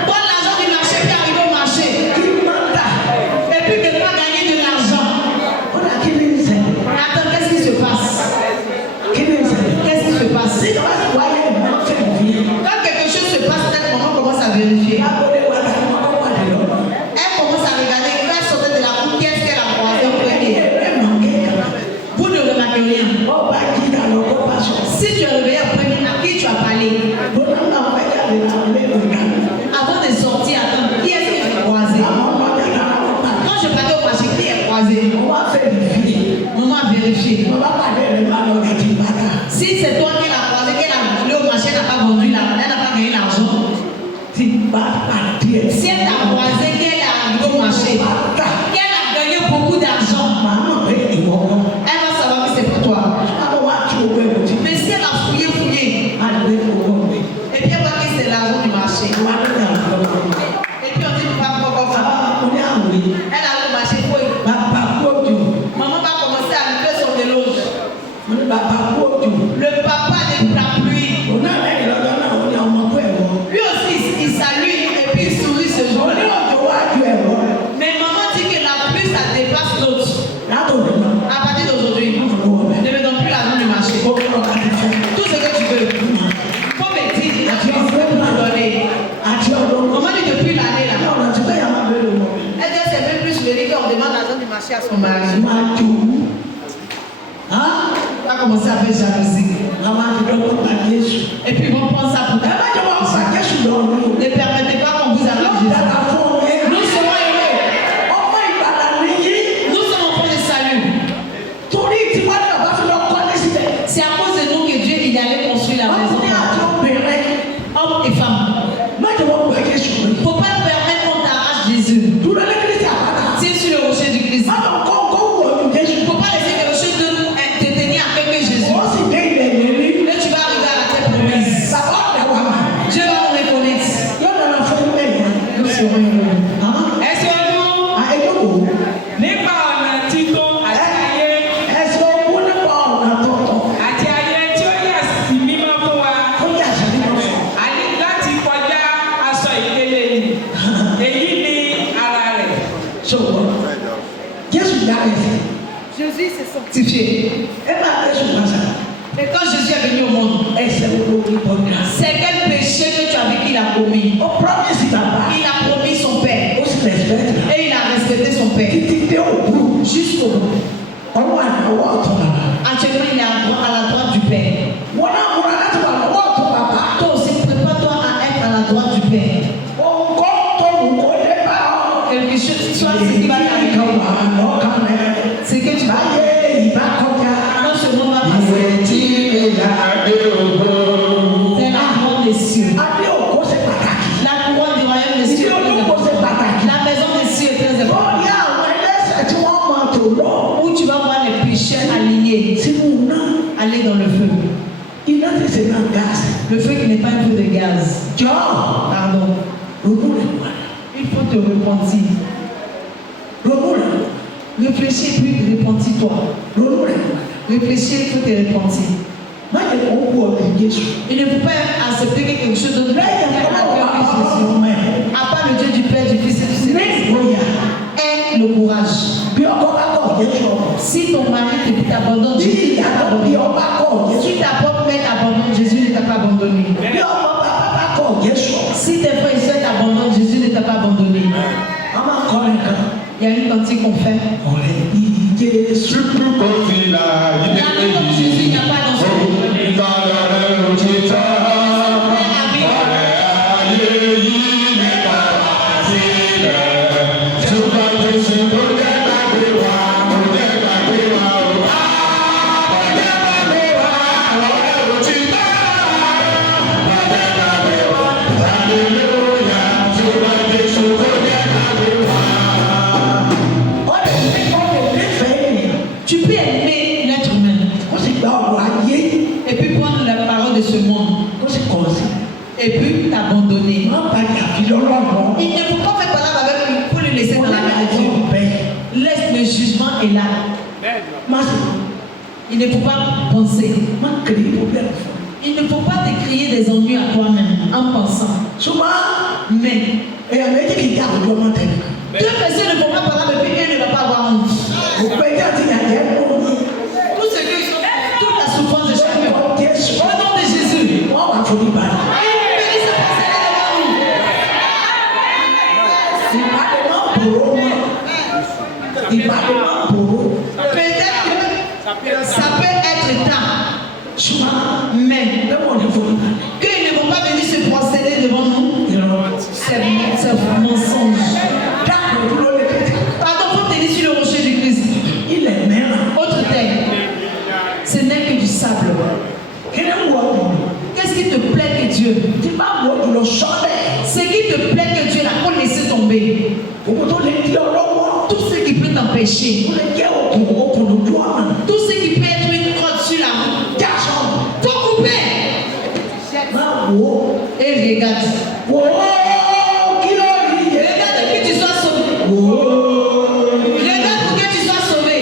Prends l'argent du marché puis arrive au marché. Et puis ne pas gagner de l'argent. Attends, qu'est-ce qui se passe? Qu'est-ce qui se passe? Quand quelque chose se passe, peut-être maman commence à vérifier. Elle commence à regarder, elle va sortir de la route, qu'est-ce qu'elle a croisé en premier. Vous ne remarquez rien. Le papa de la pluie. Lui aussi, il salue et puis il sourit ce jour-là. Mais maman dit que la pluie, ça dépasse l'autre. À partir d'aujourd'hui, ne me donne plus l'argent du marché. Tout ce que tu veux. Faut me dire, tu peux me donner. Maman dit depuis l'année là. Elle dit c'est même plus venu qu'on demande l'argent du marché à son mari. Hein? On va commencer à faire jalousie. Et puis ils vont prendre ça pour toi. Ne permettez pas qu'on vous arrive Jésus. Nous serons heureux. Nous sommes enfants de salut. C'est à cause de nous que Dieu il allait construire la maison. Hommes et femmes. Il ne faut pas permettre qu'on t'arrache Jésus. C'est sur le rocher du Christ. Il ne faut pas laisser que le rocher te tenir à quelqu'un Jésus. Et tu vas arriver à la tête promise. Dieu va nous reconnaître. Nous serons heureux. Est-ce que vous, nípa ọ̀nà títọ́ àti ayé tí ó yà sí mímọ́ fún wa, a ní láti kọjá aṣọ ìkélé yìí. Èyí ni ara rẹ̀. Jésus s'est sanctifié. Et quand Jésus est venu au monde, c'est quel péché que tu as vu qu'il a commis? Il a promis son Père. Et il a respecté son Père. Jusqu'au bout. Actuellement, il est à la droite du Père. Toi aussi, prépare-toi à être à la droite du Père. Quelque chose, soit ce qui va t'arriver. C'est que tu vas non seulement va passer. C'est la couronne des cieux. La couronne du royaume des cieux. La maison des cieux est très importante. Où tu vas voir les péchés alignés. Aller dans le feu. Le feu qui n'est pas un feu de gaz. Pardon. Il faut te repentir. Réfléchis puis repentis-toi. Réfléchis, il faut te repentir. Il ne faut pas accepter que quelque chose d'autre à part le Dieu du Père, du Fils et du Saint-Esprit. Aie le courage. Si ton mari t'abandonne, Jésus t'abandonne. Si ta propre mère t'abandonne, Jésus ne t'a pas abandonné. Si tes frères et soeurs t'abandonnent, Jésus ne t'a pas abandonné. Il y a une cantique qu'on fait. Jésus, il n'y a pas dans ce monde. Tu peux aimer l'être humain et puis prendre la parole de ce monde et puis t'abandonner. Il ne faut pas faire parole avec lui pour le laisser dans la main de Dieu. Laisse le jugement est là. Il ne faut pas penser. Il ne faut pas te créer des ennuis à toi-même en pensant. Mais deux personnes ne font pas parler avec lui et ne va pas avoir honte. Tout ce qu'ils sont, toute la souffrance de chacun. Au nom de Jésus. Peut-être que ça peut être temps. Mais qu'ils ne vont pas venir se procéder devant nous. C'est mensonge. Pardon, faut tenir sur le rocher du Christ. Autre terre. Ce n'est que du sable. Qu'est-ce qui te plaît que Dieu? Ce qui te plaît que Dieu n'a pas laissé tomber. Tout ce qui peut t'empêcher. Tout ce qui peut être une crotte sur la route. Faut couper. Et regarde. Regarde que tu sois sauvé. Regarde pour que tu sois sauvé.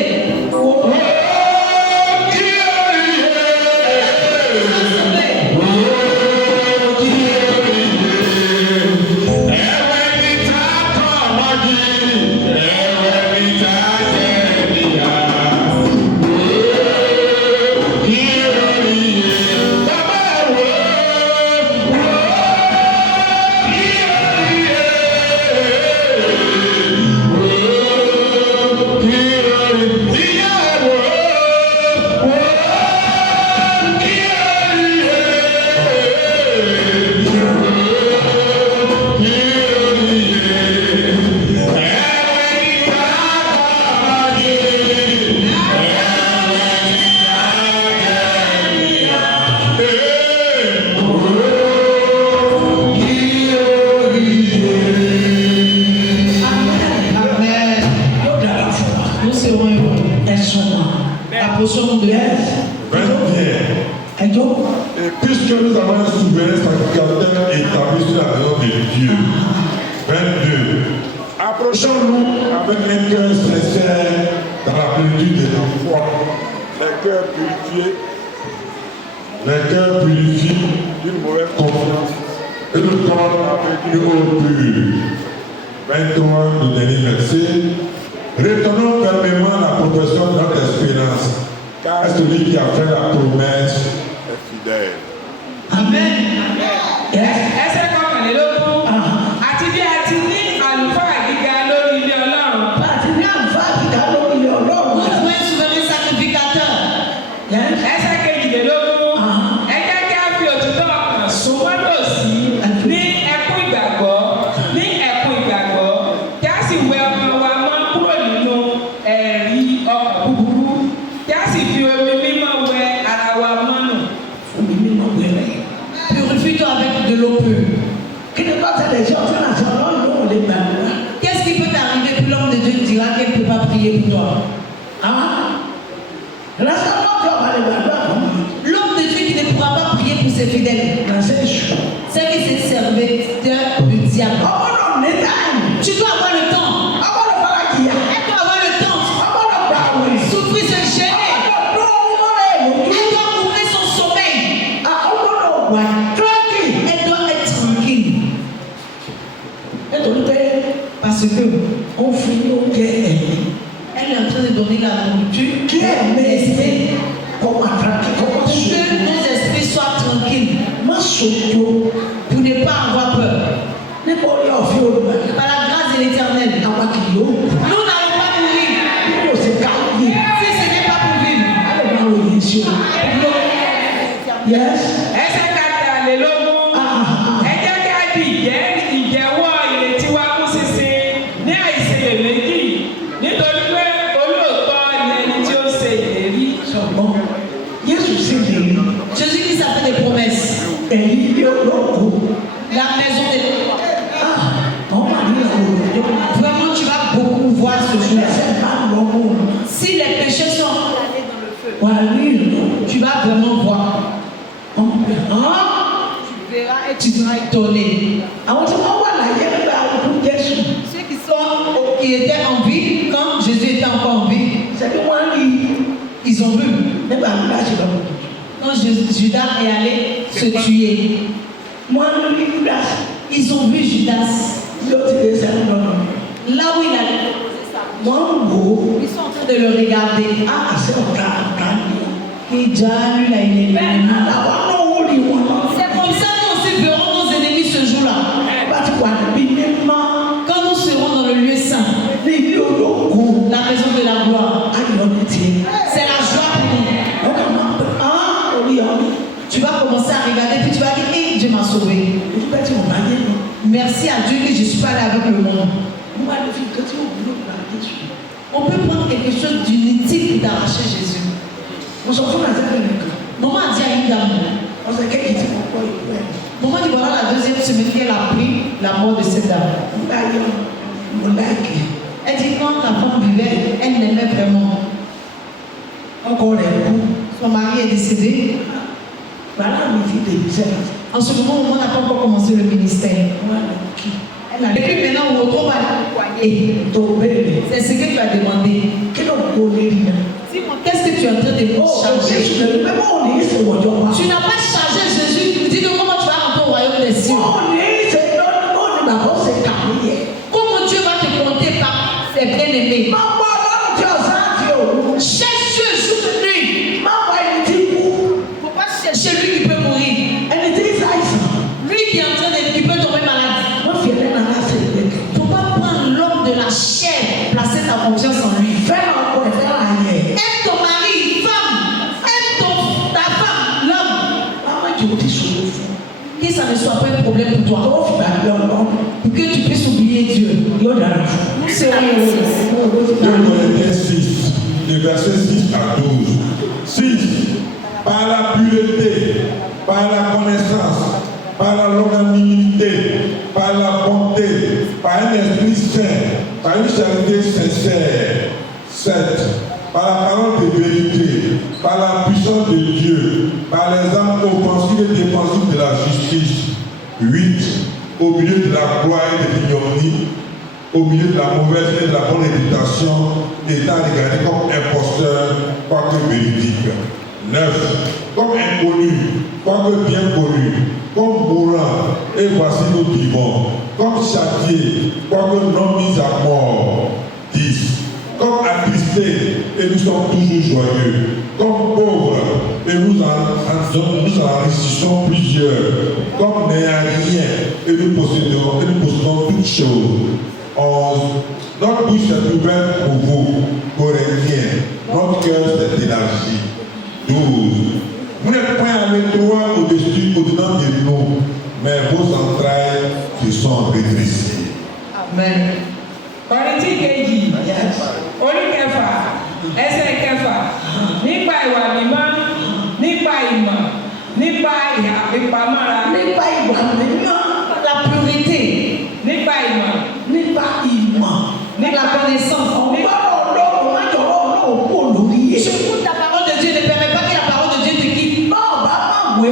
Et puisque nous avons un souverain sacrificateur établi sur la maison de Dieu. 22. Approchons-nous avec un cœur sincère dans la plénitude de la foi. Les cœurs purifiés d'une mauvaise confiance et le corps avec une eau pure. 23, le dernier verset. Retenons fermement la profession de notre espérance, car celui qui a fait la promesse est fidèle. Amen. Ẹsẹ̀ kọkànlélógún. Àti bí a ti ní àlùfáà gíga lórí ilé Ọlọ́run. Àti ní àlùfáà gíga lórí ilé Ọlọ́run. Nous avons un souverain sacrificateur. Ẹsẹ̀ kejìlélógún. Ẹ jẹ́ kí a fi òtítọ́ ọkàn súnmọ́ tòsí ní ẹkún ìgbàgbọ́. Ní ẹkún ìgbàgbọ́. Kí a sì wẹ ọkàn wa mọ́ kúrò nínú ẹ̀rí ọkàn búburú. Kí a sì fi omi mímọ́ wẹ ara wa mọ́ nù. Omi mímọ́ wẹ rẹ̀. Purifie-toi avec de l'eau pure. Kí ni bá tẹ̀lé ṣe ọ̀fẹ́ àti Ọlọ́run ló wọlé gbàdúrà? Qu'est-ce qui peut t'arriver puis l'homme de Dieu te dira qu'elle ne peut pas prier pour toi? Reste pas toi, va les gbàdúrà fún mi. L'homme de Dieu qui ne pourra pas prier pour ses fidèles, Reste èṣù. c'est que c'est serviteur du diable. Ọgbọ́dọ̀ ní táìmù. Tu dois avoir le temps. Ọgbọ́dọ̀ fara jìyà. Elle doit avoir le temps. Ọgbọ́dọ̀ gbà wẹ̀. Souffrir, se gêner. Ọgbọ́dọ̀ tó owó rẹ̀ lójú. Elle doit couvrir son sommeil. Ọgbọ́dọ̀ wà tírẹ́kì. Elle doit être tranquille. Nítorí pé Parce que ó fi ní oúnjẹ ẹ̀yìn. elle est en train de donner la nourriture Kí ẹ̀mí ẹ̀sìn kọ́ wà tírẹ́kì kọ́ wà pour que sùn. nos esprits soient tranquilles, Má sojo pour ne pas avoir peur. nípa orí ọ̀fẹ́ olùgbà. Par la grâce de l'Éternel, Àwa kì yóò kú. nous n'allons pas mourir. Bí kò sí ká yé. Si ce n'est pas pour vivre, A lè máa ròyìn sí o. Yes. Ẹsẹ̀ kẹtàlélógún. Ẹ jẹ́ kí a di ìjẹ́wọ́ ìrètí wa mú ṣinṣin ní àìṣiyèméjì nítorí pé olóòótọ́ ni ẹni tí ó ṣe ìlérí. Ṣọ̀gbọ́n Yéṣu sì lè rí. Jésus-Christ a fait des promesses. Ẹ̀yin ilé olóko. La maison de Àwọn máa ní ìyàwó rẹ̀. Vraiment, tu vas beaucoup voir ce jour. Ẹsẹ̀ máa ń lọ mú un. Si les péchés sont, Aller dans le feu. Wà á rí ìlú. tu vas vraiment voir. Tu verras et Tu seras étonné. Àwọn tí wọ́n wà láyé nígbà ọdún Jésù. ceux qui sont Qui étaient en vie, quand Jésus était encore en vie, Ṣebí wọ́n rí ils ont vu. nígbà nígbà tí lọ. Quand Judas est allé se tuer, Wọ́n rí nígbà ils ont vu Judas. tí ó ti lè sẹ́nu lọ́nà. Là où il allait, posés ça. Wọ́n ń wò ó. Ils sont en train de le regarder. Á àṣẹ ọ̀gá ọ̀gá ni. Et déjà, lui, là, il est là. Àwọn náà wò rí wọn. C'est comme ça que nous aussi verrons nos ennemis ce jour-là. Bá ti wà níbi mímọ́. Quand nous serons dans le lieu saint, Ní ilé olóko. la maison de la gloire, Ayọ̀ ní tiẹ̀. c'est la joie pour nous. Wọ́n kà máa bẹ̀ orí ọ̀rọ̀. Tu vas commencer à regarder, puis tu vas dire, hey, Dieu m'a sauvé. Ìgbà tí mo bá yé lọ. Merci à Dieu que je suis pas allé avec le monde. Mo máa lè fi nǹkan tí ó wúlò gbà Jésù. On peut prendre quelque chose d'inutile pour t'arracher Jésus. Mo sọ fún àtẹ́lẹ̀ nìkan. Maman a dit à une dame, Ọ̀sẹ̀ kéèkì tí mo kọ́ ìlú ẹ̀. maman dit voilà la deuxième semaine qu'elle a pris la mort de cette dame. Nígbà yẹn mo láìkì. Elle dit quand la femme vivait, elle l'aimait vraiment. Ọkọ rẹ̀ kú. Son mari est décédé. Bàbá mi ti dè sẹ́yìn. En ce moment, maman n'a pas encore commencé le ministère. Wọ́n á lọ kí. Elle a dit, et puis maintenant, on retrouve à la Èyí tó béèrè. C'est ce que tu as demandé. Kí ló ń kó lérí náà? Si mon Qu'est-ce que tu es en train de Ó Jésù changer? lè pẹ́ bọ́ọ̀ ní ìsìnwọ̀jọ́ wa. Tu n'as tí o ti sọ̀rọ̀ fún. Que ça ne soit pas un problème pour toi. Tọ́wọ́ fi gbàgbé ọlọ́run. Pour que tu puisses oublier Dieu. Yóò dára fún. C'est vrai. 2 Corinthiens 6, de versets 6 à 12. 6. Par la pureté, par la connaissance, par la longanimité, par la bonté, par un esprit saint, par une charité sincère. 7. Par la parole de vérité, par la puissance de Dieu, par les âmes offensives et défensives de la justice. 8. Au milieu de la gloire et de l'ignominie, au milieu de la mauvaise et de la bonne réputation, étant regardé comme imposteur, quoique véridique. 9. Comme inconnu, quoique bien connu, comme mourant, et voici nous vivons, comme châtié, quoique non mis à mort. 10. Comme attristés, et nous sommes toujours joyeux, comme pauvres, et nous enrichissons plusieurs, comme n'ayant rien, et nous possédons toutes choses. 11. Notre bouche est ouverte pour vous, Corinthiens, notre cœur s'est élargi. 12. Vous n'êtes pas à l'étroit au-dessus, au-dedans de nous, mais vos entrailles se sont rétrécies. Amen. Kọ́ríńtì kejì orí kẹfà ẹsẹ̀ kẹfà nípa ìwà mímọ́ nípa ìmọ̀ nípa ìpamọ́ra Nípa ìwà mímọ́, La pureté, nípa ìmọ̀ nípa ìmọ̀. la connaissance. Ọgbọ́n ọlọ́run má jọ̀wọ́ ọlọ́run kú olórí yé. Écoute la parole de Dieu, ne permet pas que la parole de Dieu te quitte. Báwo bá má wé?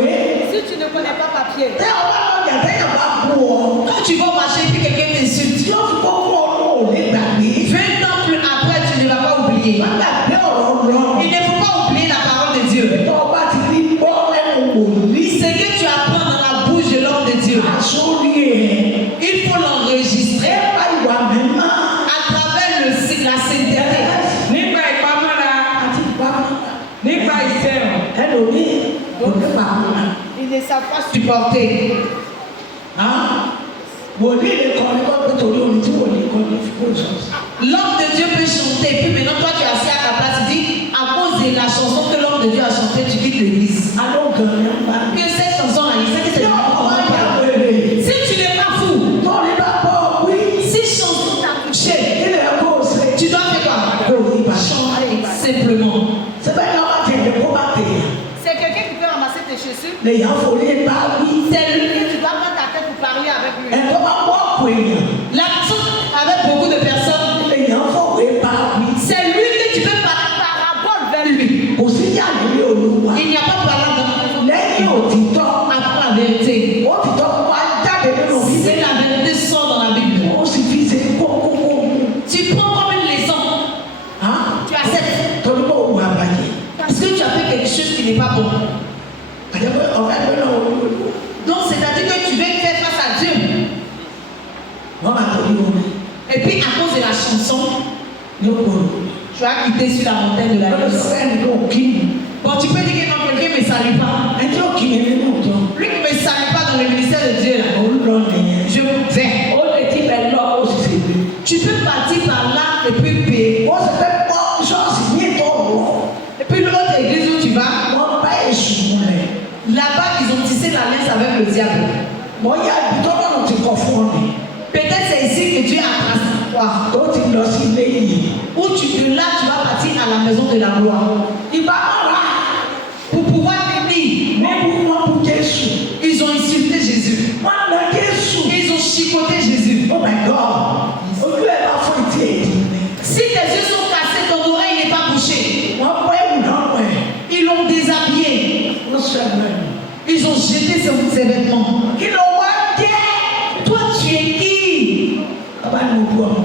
Si tu ne connais pas papier, Tẹ́ ọ bá lọ́jà tẹ́yàn bá bú ọ. Quand tu vas marcher et puis quelqu'un t'insulte, Yóò fi kókó ọlọ́run lé gbàgbé. 20 ans plus après, tu ne vas pas oublier. Má gbàgbé ọ̀rọ̀ ọlọ́run. Il ne faut pas oublier la parole de Dieu. Tọ́ ọ bá ti rí gbọ́ lẹ́nu wòlíì. Ce que tu apprends dans la bouche de l'homme de Dieu, Àsórí ẹ̀. il faut l'enregistrer Nípa ìwà mímọ́. à travers la sainteté. nípa ìpamọ́ra Àti ìpamọ́. nípa ìṣẹ̀rùn Ẹlòmíì kò ní pàmò. ils ne savent pas Supporter. Wòlíì lè kọ́ ní kọ́kọ́ torí omi tí wòlíì kọ́ ní fún òṣùwọ̀n. L'homme de Dieu peut chanter, puis maintenant toi tu es assis à ta place, tu dis, à cause de la chanson que l'homme de Dieu a chantée, tu quittes l'église. Alóògùn ni wọ́n bá mi. Que cette chanson-là, il sait que c'est Yóò kọ́ le ọjà wèrè. Si tu n'es pas fou, Torí bá bọ̀ wí. si chanson t'a touché, Ilé ẹ̀kọ́ ṣe. tu dois faire quoi? Kò rí bá. Chanter simplement. Sẹ́fẹ̀ ni ọba tẹ̀lé kó bá tẹ̀lé. C'est quelqu'un qui peut ramasser tes chaussures. Lèyàn forí bá wí. C'est lui. Et tu dois prendre ta tête pour parler avec lui. Ẹ̀tọ́ bá wọ́ ọ̀pọ̀ èèyàn. La personne avec beaucoup de personnes, Lèyàn fọwé bá wí. c'est lui que tu peux parler Parabole vers lui. Kò sí yàrá ilé olúwa. Il n'y a pas parlé Lẹ́yìn òtítọ́. après la vérité. Òtítọ́ wá jáde nínú Si bíbélì. la vérité sort dans la Bible, Ó sì fi ṣe kókókó. tu prends comme une leçon, tu acceptes. Torí bó wù àbàjẹ́. Parce que tu as fait quelque chose qui n'est pas bon. Àjẹpẹ́ ọ̀fẹ́ gbé náà olúwa. Donc c'est-à-dire que tu veux faire face à Dieu. Wọ́n máa torí omi. Et puis à cause de la chanson, Ní òkòrò. tu as quitté sur la montagne de la Lọ́dọ̀ luz. sọ́kẹ́ ẹni tó kí ni. Bon, tu peux dire que non, quelqu'un ne me salue pas. Ẹni tó kí ni nínú ìjọ. Lui qui ne me salue pas dans le ministère de Dieu, là, Òun lọ nìyẹn. je vais. Ó lè ti bẹ̀ lọ ó sì ṣe gbé. Tu peux partir par là et puis payer. Wọ́n sì fẹ́ pọ́ ṣọ́ọ̀ṣì ní ìtọ́ ọ̀rọ̀. Et puis l'autre église où tu vas, Wọ́n bá èṣù múlẹ̀. là-bas ils ont tissé l'alliance avec le diable. Wọ́n yá ibi tó lọ́nà ti kọ̀ fún ọ ni. Peut-être c'est ici que Dieu a tracé toi. Tó ti lọ sí ilé yìí. Où de là tu vas partir à la maison de la gloire. Ìbá ọ̀la. Pour pouvoir venir, Wọ́n bú Jésù. ils ont insulté Jésus. Wọ́n lọ Jésù. Ils ont chicoté Jésus. Oh my God. Ojú ẹ̀ bá fún ìdí èdè ni. Si tes yeux sont cassés, ton oreille n'est pas bouchée. Wọ́n bọ́ ẹ̀wù náà wẹ̀. Ils l'ont déshabillé. Wọ́n sọ ẹ̀wù ẹ̀. Ils ont jeté ses vêtements. Kí ló wá jẹ́? Toi, tu es qui? Bàbá ni mo bú ọmọ.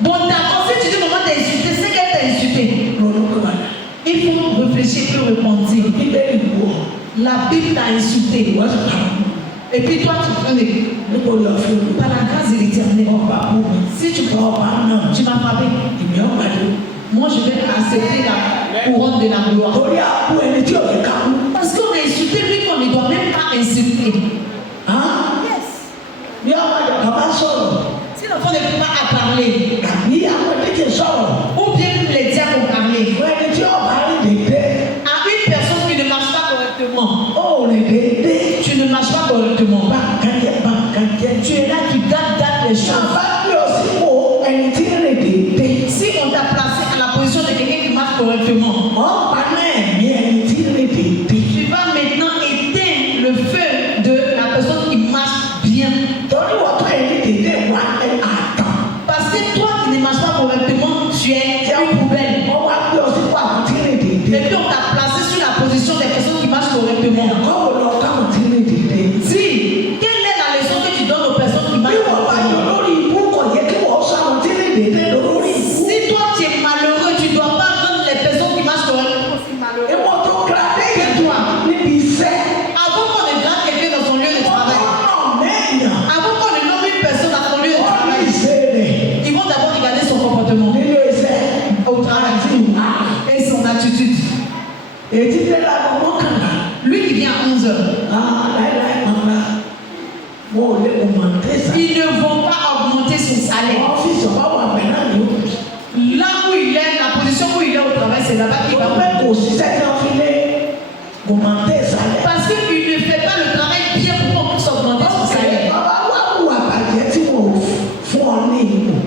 Bon, d'accord, si tu dis maman t'a insulté, c'est qu'elle t'a insulté. Lọ́dún kọ́ bàdà. Il faut réfléchir et repentir. Bíbélì wù ọ́. La Bible t'a insulté. Wọ́n sì pa ọ́. Et puis toi, tu prends des... Níbo lọ fún mi? Par la grâce de l'Éternel, Ọba bú mi. si tu Ọba prends, náà. tu m'as frappé. Ìmí ọ̀gbàdo. Moi, je vais accepter la couronne de la gloire. Torí àbú ẹni tí òye ká mú. Parce qu'on a insulté lui qu'on ne doit même pas insulter. Yes. Bí ọmọ ìjọba bá sọ̀rọ̀. Si l'enfant ne peut pas parler, Tàbí àwọn ìdíje sọ̀rọ̀. ou bien même les diables ont parlé, Fún ẹni tí ọba rí dédé. à une personne qui ne marche pas correctement, Ó Tu ne marches pas correctement. Tu es là, tu dates les choses. Si on t'a placé à la position de quelqu'un qui marche correctement, tu vas maintenant éteindre le feu de la personne qui marche bien. Parce que toi qui ne marches pas correctement, tu es une poubelle. Et puis on t'a placé sur la position des personnes qui marchent correctement. Si, quelle est la leçon que tu donnes aux personnes qui marchent correctement? Si toi tu es malheureux, tu ne dois pas rendre les personnes qui marchent correctement aussi malheureux. Que toi. Avant qu'on ne grade quelqu'un dans son lieu de travail, avant qu'on ne nomme une personne dans son lieu de travail, ils vont d'abord regarder son comportement au travail et son attitude. Lui qui vient à 11h, ils ne vont pas augmenter son salaire. Là où il est, la position où il est au travail, c'est là-bas qu'il va augmenter. Parce qu'il ne fait pas le travail bien pour qu'on puisse augmenter son salaire.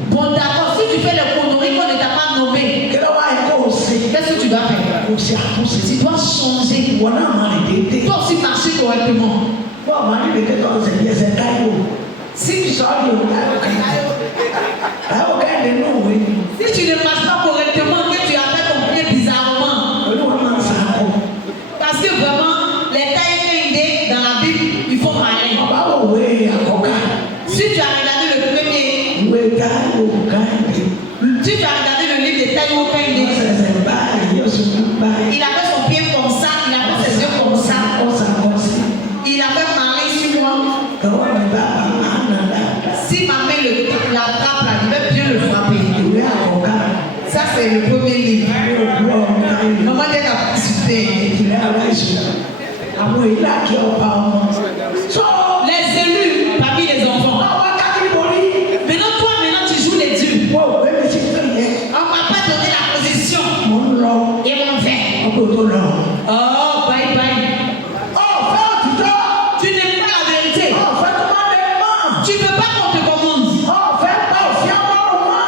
Bon, d'accord, si tu fais les conneries qu'on ne t'a pas nommé, qu'est-ce que tu dois faire? Tu dois changer. Toi aussi marcher correctement. Si tu ne marches pas correctement, que tu appelles ton pied bizarrement. Parce que vraiment, les tailles dans la Bible, il faut malin. Si tu as regardé le premier, si tu as regardé le livre des tailles au Kaindé, il avait son pied comme ça, il avait ses yeux comme ça. Il avait marré sur moi. Si ma main l'attrape là, il va bien le frapper. Ça c'est le premier livre. Maman dit qu'à participer. Les élus parmi les enfants. Maintenant toi, tu joues les dieux. On ne m'a pas donné la position. Et mon fait. Oh, bye bye. Tu n'aimes pas la vérité. Tu ne veux pas qu'on te commande.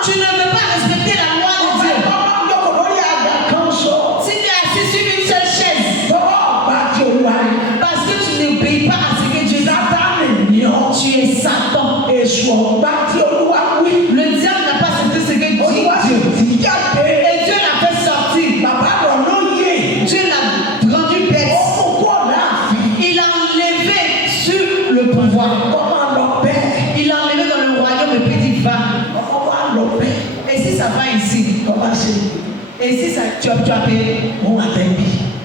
Tu ne veux pas respecter la loi de Dieu. Si tu es assis sur une seule chaise, parce que tu n'obéis pas à ce que Dieu dit, tu es Satan. Le diable n'a pas accepté ce que Dieu dit. Et Dieu l'a fait sortir. Dieu l'a rendu bête. Il a enlevé sur le pouvoir. Il l'a enlevé dans le royaume le petit va. Et si ça va ici? Et si ça, tu as payé?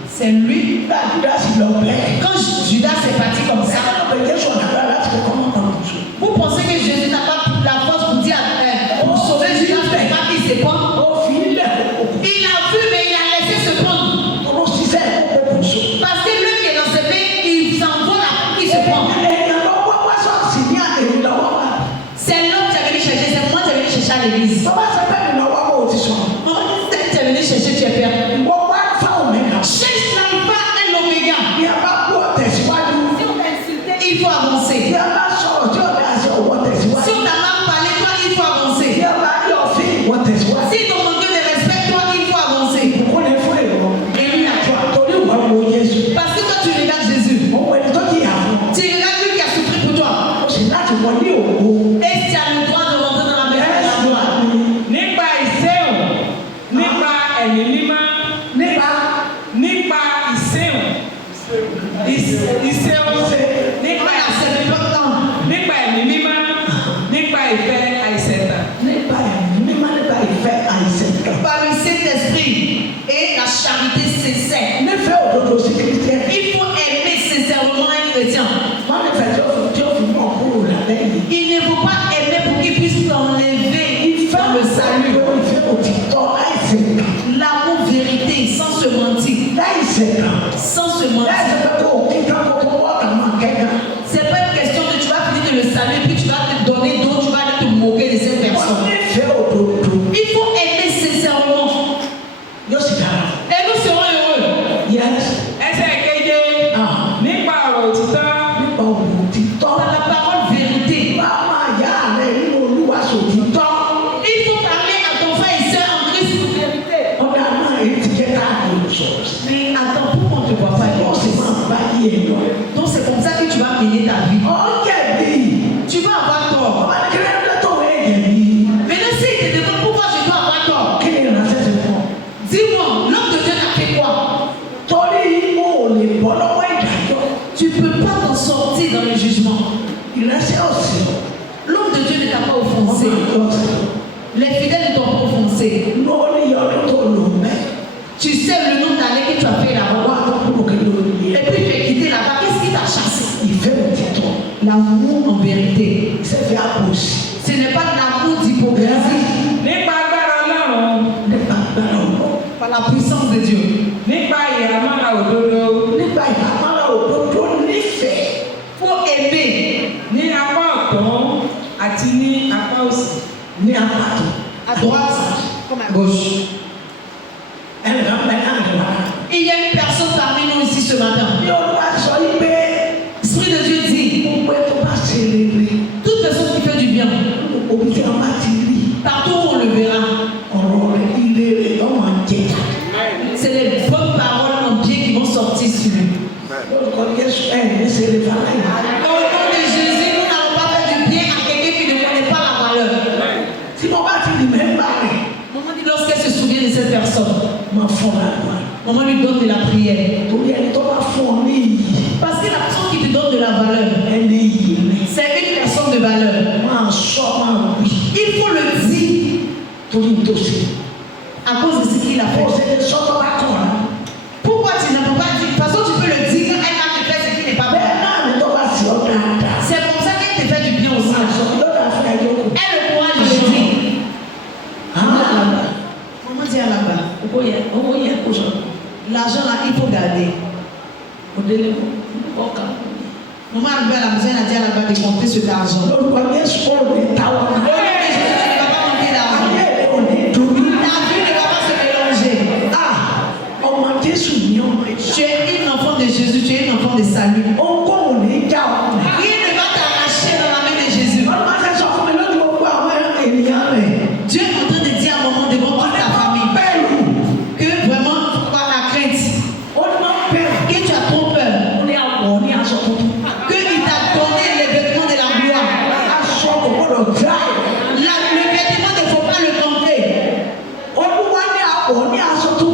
C'est lui. Quand Judas est parti comme ça, vous pensez que Jésus n'a pas la force pour dire pour sauver Judas, pas qu'il se prend? Il a vu, mais il a laissé se prendre. Parce que lui qui est dans ses mains, il s'envole après qu'il se prend. C'est l'homme qui est venu chercher, c'est moi qui est venu chercher à l'église. Maman, tu es venu chercher, tu es père. Cherche l'alpha et l'oméga. Il faut avancer. Si on t'a mal parlé, toi, il faut avancer. Si ton manque de respect, toi, il faut avancer. Et lui à toi. Parce que toi, tu regardes Jésus. Tu regardes lui qui a souffert pour toi. Et tu as le droit de rentrer dans la maison de la gloire. Nípa ìṣeun, nípa ẹ̀mí mímọ́, nípa ìṣeun, nípa ẹ̀mí mímọ́, nípa ìfẹ́ àìṣẹ̀tàn. Par le Saint-Esprit et la charité sincère. Il faut aimer sincèrement un chrétien. Il ne faut pas aimer pour qu'il puisse t'enlever dans le salut. L'amour vérité, sans se mentir. Sans se mentir. jugement. Il reste aussi. L'homme de Dieu ne t'a pas offensé. Les fidèles ne t'ont pas offensé. Tu sais le nombre d'années que tu as fait là-bas. Et puis tu es quitté là-bas. Qu'est-ce qui t'a chassé? L'amour en vérité. Ce n'est pas de l'amour d'hypocrisie. Nípa agbára Ọlọ́run. Par la puissance de Dieu. Nípa ìhámọ́ra òdodo. Faut aimer Ní apá ọ̀tún àti ní apá òsì. à droite comme à gauche. Il y a une personne parmi nous ici ce matin. L'Esprit de Dieu dit, toute personne qui fait du bien, partout où on le verra, c'est les bonnes paroles en bien qui vont sortir sur lui. Au nom de Jésus, nous n'allons pas faire du bien à quelqu'un qui ne connaît pas la valeur. Maman dit lorsqu'elle se souvient de cette personne, maman lui donne de la prière. Parce que la personne qui te donne de la valeur, c'est une personne de valeur. Il faut le dire à cause de ce qu'il a fait. Pourquoi tu ne peux pas dire? Parce que tu peux le dire quand elle a fait ce qui n'est pas bon. C'est comme ça qu'elle te fait du bien aussi. Elle le courage de le dire. Maman dit à là-bas. L'argent là, il faut garder. Maman arrive à la maison, elle a dit à là-bas de compter cet argent. Tu ne vas pas compter d'argent. Ta vie ne va pas se mélanger. Tu es une enfant de Jésus, tu es une enfant de salut. Rien ne va t'arracher dans la main de Jésus. Dieu est en train de dire à un moment devant toute ta famille que vraiment, il faut avoir la crainte. Que tu as trop peur. Qu'il t'a donné les vêtements de la gloire. Le vêtement ne faut pas le compter.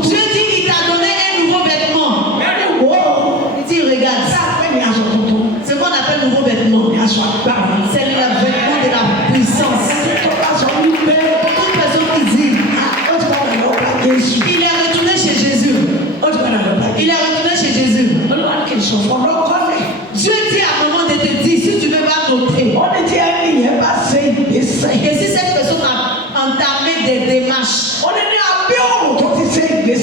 Dieu dit qu'il t'a donné un nouveau vêtement. Il dit regarde, ce qu'on appelle nouveau vêtement, c'est le vêtement de la puissance. Toute personne qui dit il est retourné chez Jésus. Il est retourné chez Jésus. Dieu dit à un moment de te dire si tu veux pas noter. Et si cette personne a entamé des démarches,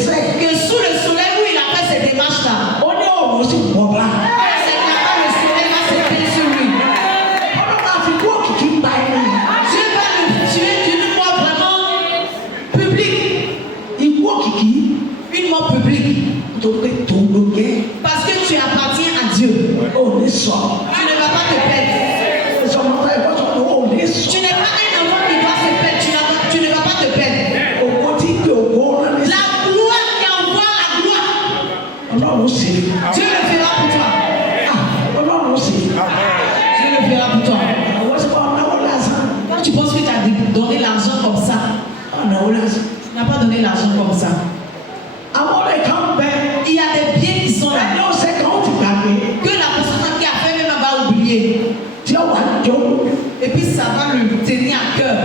que sous le soleil où il a fait ces démarches-là, c'est là-bas le soleil va s'éteindre sur lui. Dieu va le tuer d'une mort vraiment publique. Une mort publique. Parce que tu appartiens à Dieu. Tu ne vas pas te perdre. Tu n'es pas un enfant qui doit se perdre. Tu ne vas pas te perdre. La gloire qui envoie la gloire. Dieu le fera pour toi. Dieu le fera pour toi. Quand tu penses que tu as donné l'argent comme ça, tu n'as pas donné l'argent comme ça. Il y a des biens qui sont là. Que la personne qui a fait même va oublier. Et puis ça va lui tenir à cœur.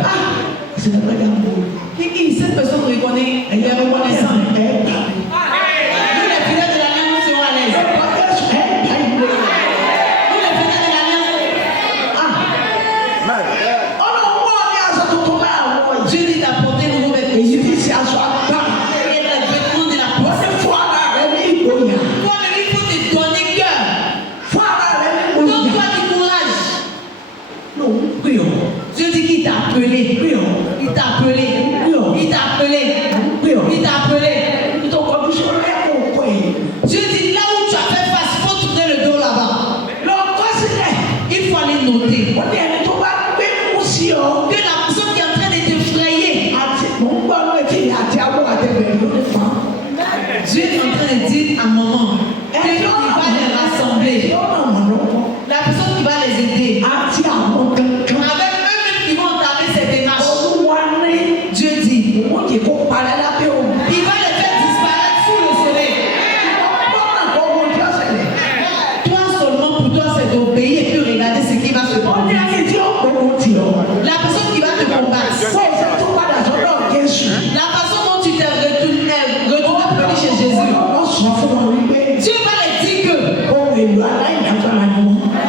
Cette personne reconnaît, elle est reconnaissante. Nous les fidèles de l'Alliance, nous serons à l'aise. Nous les fidèles de l'Alliance. Dieu dit d'apporter nouveau vêtements. Et les vêtements de la puissance. Toi-même, il faut te donner cœur. Donne-toi du courage. Dieu dit qu'il t'a appelé. Il t'a appelé. Il t'a appelé. Il t'a appelé. Dieu dit là où tu as fait face, il faut tourner le dos là-bas. Il faut aller noter. Que la personne qui est en train de t'effrayer, Dieu est en train de dire à maman qu'il va les rassembler. La personne qui va les aider, avec eux-mêmes qui vont entamer cette démarche. Dieu dit, il va les faire disparaître sous le soleil. Toi seulement pour toi c'est d'obéir et puis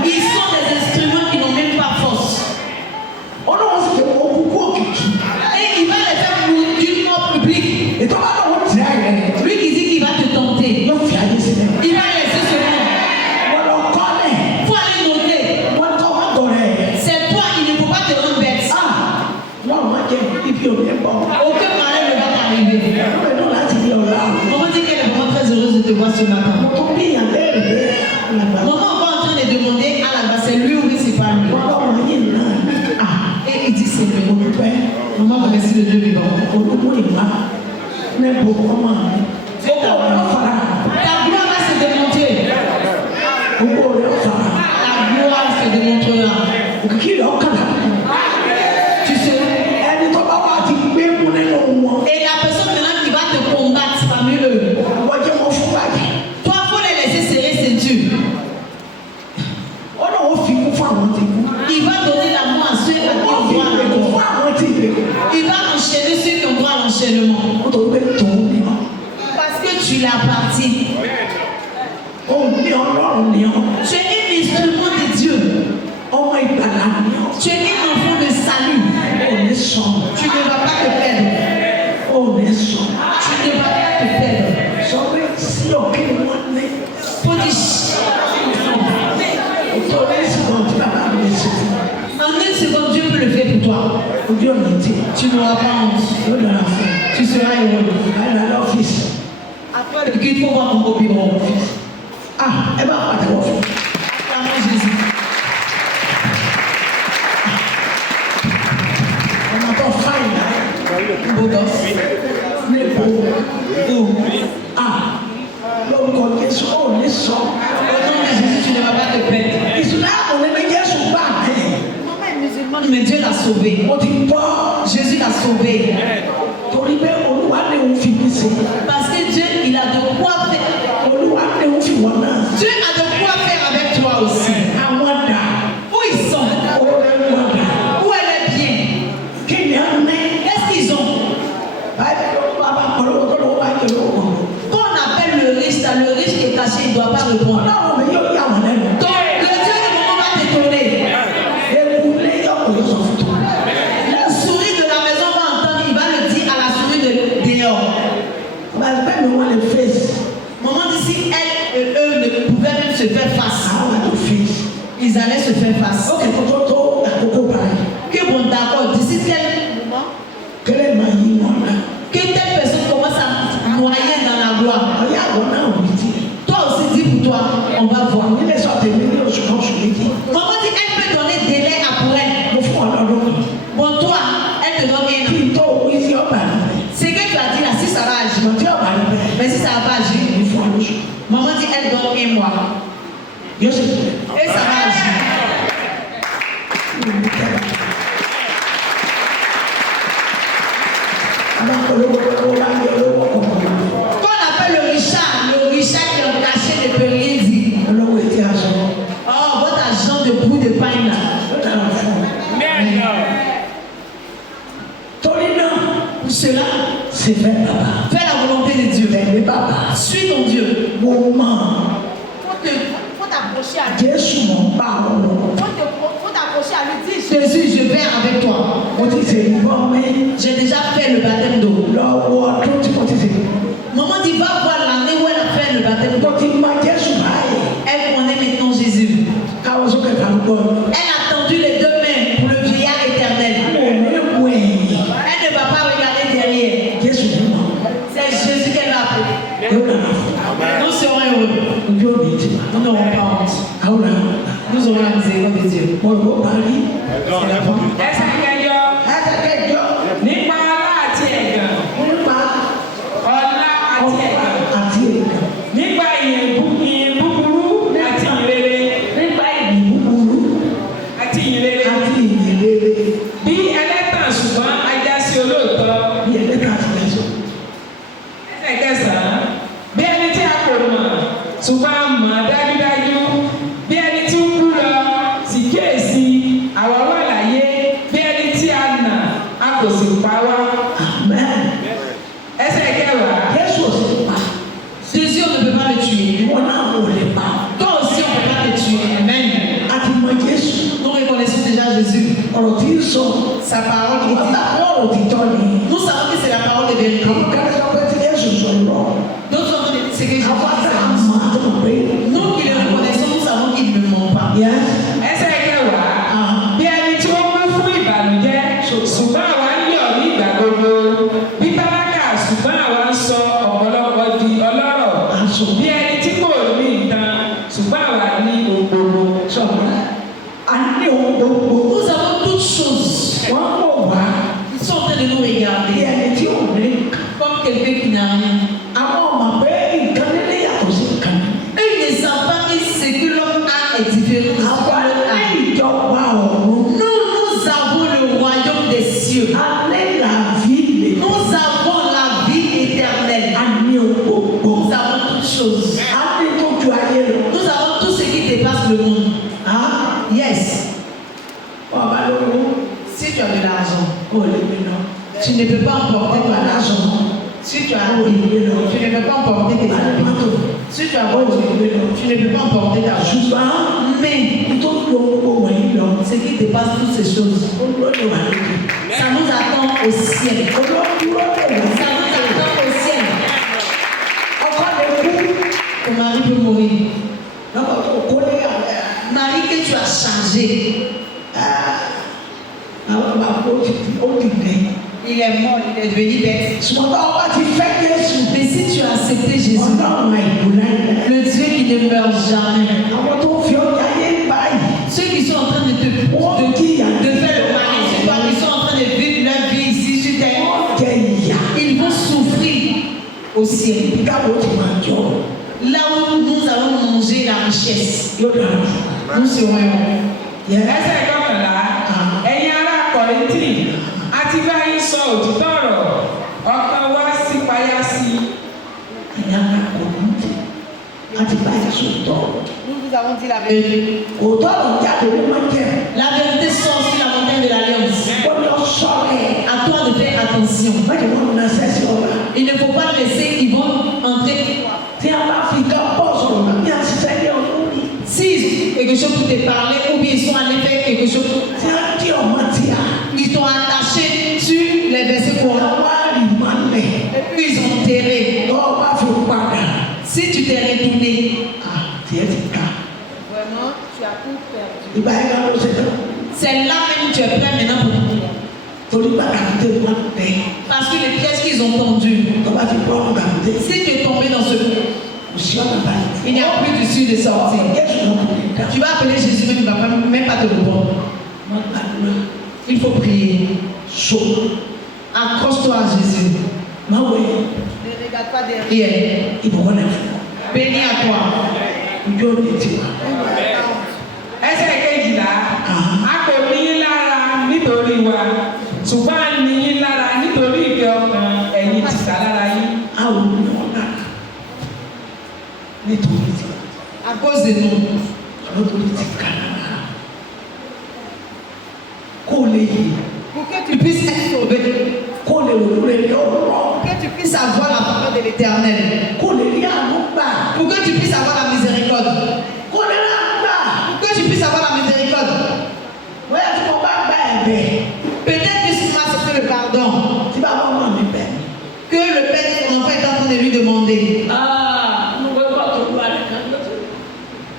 Ils sont des instruments qui n'ont même pas force. Et il va les faire mourir d'une mort publique. Lui qui dit qu'il va te tenter, il va laisser ce monde. Faut aller noter. C'est toi, il ne faut pas te rendre bête. Aucun malheur ne va t'arriver. Maman dit qu'elle est vraiment très heureuse de te voir ce matin. Maman va en train de demander à la base, c'est lui ou c'est pas lui. Et il dit c'est lui. Maman remercie le Dieu vivant. Ta gloire va se démontrer. La gloire se démontrera. Tu seras. Et la personne maintenant qui va te combattre parmi eux, toi, faut les laisser serrer ceinture. Il va donner l'amour à ceux qui ont droit à l'amour. Il va enchaîner ceux qui ont droit à l'enchaînement. Parce que tu l'appartiens. Tu es un instrument de Dieu. Tu es un enfant de salut. Tu ne vas pas te perdre. Tu ne vas pas te perdre. Faut dire, en une seconde, Dieu peut le faire pour toi. Tu n'auras pas honte. Tu seras heureux. Après, il faut voir ton beau bureau. Acclamons Jésus. Beau gosse. Au nom de Jésus, tu ne vas pas te perdre. Mais Dieu l'a sauvé. Jésus l'a sauvé. Parce que Dieu, il a de quoi faire. Dieu a de quoi faire avec toi aussi. Où ils sont? Où elle est bien? Qu'est-ce qu'ils ont? Quand on appelle le riche, le riche qui est caché, il ne doit pas répondre. Donc, le Dieu du moment va t'étonner. La souris de la maison va entendre, il va le dire à la souris de dehors. Maman dit si eux ne pouvaient même se faire face, ils allaient se faire face. Que bon, d'accord, d'ici quel moment que telle personne commence à noyer dans la gloire. Toi aussi, dis pour toi, on va voir. Maman dit elle peut donner délai à pour elle. Bon, toi, elle te donne un an. C'est que tu as dit là, si ça va agir. Mais si ça va pas agir, maman dit elle donne un mois. Et ça va agir. Qu'on appelle le Richard qui est caché ne peut rien dire. Oh, votre agent de bout de pain là. Pour cela, c'est fait, papa. fais la volonté de Dieu. Mais papa, Suis ton Dieu. moment, Faut t'approcher à lui. Jésus m'en parle. Faut t'approcher à lui. Dis, Jésus, je vais avec toi. J'ai déjà fait le baptême d'eau. Maman dit va voir l'année où elle a fait le baptême d'eau. Elle connaît maintenant Jésus. Elle a tendu les deux mains pour le vieillard éternel. Elle ne va pas regarder derrière. C'est Jésus qu'elle va appeler. Nous serons heureux. Nous n'aurons pas honte. Nous aurons la miséricorde de Dieu. Ẹsẹ̀ kẹjọ nípa ọlá àti ẹ̀gàn. Ọlá àti ẹ̀gàn. Nípa ìyìn búburú àti ìrere. Àti ìrere. Bí ẹlẹ́tàn ṣùgbọ́n ajá sí olóòótọ́. Ẹsẹ̀ kẹsàn-án. Bí ẹni tí a kò mọ̀ ṣùgbọ́n a mọ̀ dájúdájú. Bí ẹni tí ń kú lọ sì kíyèsí àwọn wà láyé. Bí ẹni Jésus. Ọ̀rọ̀ tí ń sọ. Sa parole qui Àwọn dit. àgbẹ̀ ọ̀rọ̀ títọ́ ni. Nous savons que c'est la parole de vérité. Àwọn kan sọ pé tí Jésù sọ irọ́. D'autres ont dit c'est que Jésus Àwọn dit àgbẹ̀ ça. àmọ́ àtọ̀ pé. Nous qui le reconnaissons, nous savons qu'il ne ment pas. Yes. ẹsẹ̀ kẹwàá bí ẹni tí ó kún fún ìbànújẹ́ ṣùgbọ́n àwa ń yọ̀ ní ìgbà gbogbo bí tálákà ṣùgbọ́n àwa ń sọ ọ̀pọ̀lọpọ̀ di ọlọ́rọ̀ bí ẹni tí kò ní nǹkan ṣùgbọ́n àwa ní ògbòmò. Sọ̀rọ̀ a ní ohun gbogbo. Nous avons toutes choses. Wọ́n mọ̀ wá Ils sont en train de nous bí regarder ẹni tí ò ní. comme quelqu'un qui n'a rien. Àwọn ọmọ pé nǹkan nílé yàtọ̀ sí nǹkan nílé. Eux, ils ne savent pas que ce que l'homme a est différent de ce Àwọn que l'autre a. alẹ́ ìjọba ọ̀run. Nous avons le royaume des cieux. Alẹ́ la vie lè. Nous avons la vie éternelle. A ní ohun gbogbo. Nous avons toutes choses. A ní tó ju ayé lọ. Nous avons tout ce qui dépasse le monde. Ah, Yes. ọba lówó. Si tu as de l'argent, O lè mi lọ. tu ne peux pas emporter ton Ọba argent. lásán. Si tu as tu ne peux pas emporter tes habits. Si tu as voiture, tu ne peux pas emporter ta chose. Ṣùgbọ́n Mais tó ju ohun gbogbo wọ̀nyí lọ. ce qui dépasse toutes ces choses, Olórí wà lókè. ça nous attend au ciel. Olórí wà lókè. Ça nous attend au ciel. Ọkọ lè kú. Ton mari peut mourir. Lọ́kọ̀ tó kó ní Mari que tu as changé, àwọn ọba kó ó ti dé. il est mort, il est devenu bête. Ṣùgbọ́n tó ọba ti fẹ́ Jésù. Mais si tu as accepté Jésus, Ọlọ́run àìkú láyé. le Dieu qui ne meurt jamais, Àwọn tó fi ọjà yé báyìí. ceux qui sont en train de te de faire le mal sur toi, qui sont en train de vivre leur vie ici sur terre, Wọ́n jẹ ìyà. ils vont souffrir au ciel. Ìdáwó ti máa jọ. Là où nous allons manger la richesse, Yóò dára fún wa. nous serons heureux. ẹsẹ̀ kọkànlá ẹ̀yin ará Kọ́ríńtì àti bá yín sọ òtítọ́ ọ̀rọ̀ ọkàn wa sì payá sí i. Ìyá máa kọ̀ ní ti. A ti bá yẹn sòtọ́. Nous vous avons dit la vérité. Òótọ́ ló jáde ní mọ́jẹ́. La vérité sort sur la montagne de l'Alliance. Ó lọ sọ̀rọ̀ ẹ̀. À toi de faire attention. Mọ́jẹ́ wọn na sẹ́sì ọ̀la. Il ne faut pas laisser qu'ils vont entrer. Tí a bá fi ká bọ́ sọ̀rọ̀ náà bí a ti sẹ́ ní ọdún ní. Si quelque chose pour te parler ou bien ils sont allés faire quelque chose, Tí a di ọmọ tí a. ils sont attachés sur les versets Wọ́n courants. wá rí mọ́lẹ̀. Et puis ils ont terré. Tọ́ bá fi padà. Si tu t'es retourné, Tiẹ̀ ti ká. Vraiment, tu as tout perdu. Ìgbà yẹn ká ló ṣe tán. c'est là même que tu es prêt maintenant pour mourir. Torí pàtàkì tẹ wọ́n tẹ̀. Parce que les pièges qu'ils ont tendus, Tọ́ bá ti bọ́ ọ̀gá tẹ̀. si tu es tombé dans ce trou, Kò sí ọ̀nà báyìí. il n'y a plus d'issue de sortie. Jésù ló kù ní ká. Tu vas appeler Jésus, mais il ne va même pas te répondre. Wọ́n gbàdúrà. Il faut prier. So. Accroche-toi à Jésus. Máa wẹ̀ yẹn. Ne regarde pas derrière. Prière. Ìbùkún náà fún wa. Béni à toi. Ojú òde ti wà. ẹsẹ̀ kejìlá a kò ní yín lára nítorí wa ṣùgbọ́n a ní yín lára nítorí ìfẹ́ ọkàn ẹ̀yin tìta lára yín. Àwọn olùyọ̀ náà. Nítorí ti wà. À cause de nous. Àwọn tó ti kà náà. Kó o lè yè. Pour que Tu tu puisses puisses être sauvé. Kó o lè wò lórí ẹni ọ̀rọ̀. pour que tu puisses Puisses avoir la parole de l'éternel. Kó o lè rí àánú gbà. Pour que tu puisses avoir la miséricorde. Kó o lè rí àánú gbà. Pour que tu puisses avoir la miséricorde. Bóyá tí mo bá gba ẹ̀bẹ̀. Peut-être que si tu m'as accepté le pardon, Tí bàbá ọmọ mi bẹ̀ mí. que le père de ton enfant est en train de lui demander. Mo gbọ́ bá tó wà nìkan lọ́sẹ̀.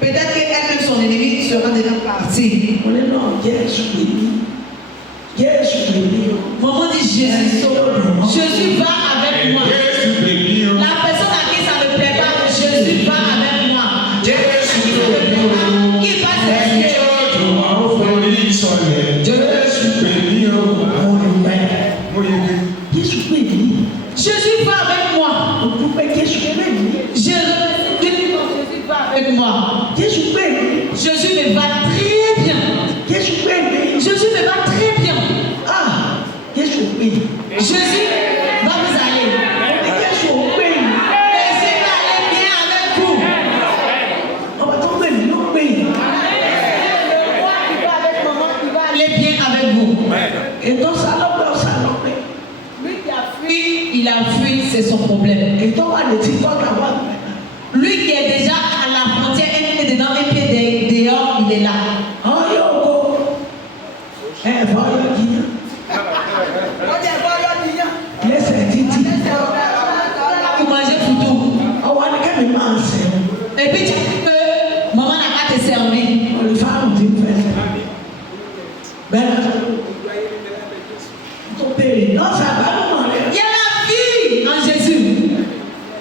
Peut-être qu'elle-même, son ennemi, sera déjà parti. Mo ní náà Jésù lè mí. Jésù lè mí o. Maman dit Jésus sauve. Jésus va avec moi. Jésù bèbí o. La personne à qui ça ne plaît pas, Jésus va avec moi. Jésù Qui ne bèbí plaît o. pas, qui va Ẹni s'excuser. tó dùn wá ó forí sọlẹ̀. Jésù bèbí o. Àwọn olùgbẹ́. Mo yege. Jésù pè mí. Jésus va avec moi. Mo dúpẹ́ Jésù pè mí. Jésus va avec moi. Jésù pè mí. Jésus me va très bien. Jésù pè mí. Jésus me va très bien. Ah! Jésù pè mí. Jésus va vous aller. Jésù pè mí. Jésus va aller bien avec vous. Ọba tó pè mí ló pè mí. le roi qui va avec maman, qui va aller. Aller bien avec vous. Ètò sálọ́pẹ́ ọ̀sálọ́pẹ́. Lui qui a fui. Lui, il a fui, c'est son problème. Ètò wà létí tọ́ka wà lẹ́nà. Lui qui est déjà à la frontière, un pied dedans, un pied dehors, il est là. Àwọn yóò kó Olùfáàrùn ti ń fẹ́. Bẹ́ẹ̀ ni tó béèrè lọ́sà àgbàlùmọ̀ rẹ̀. Il y a la vie en Jésus.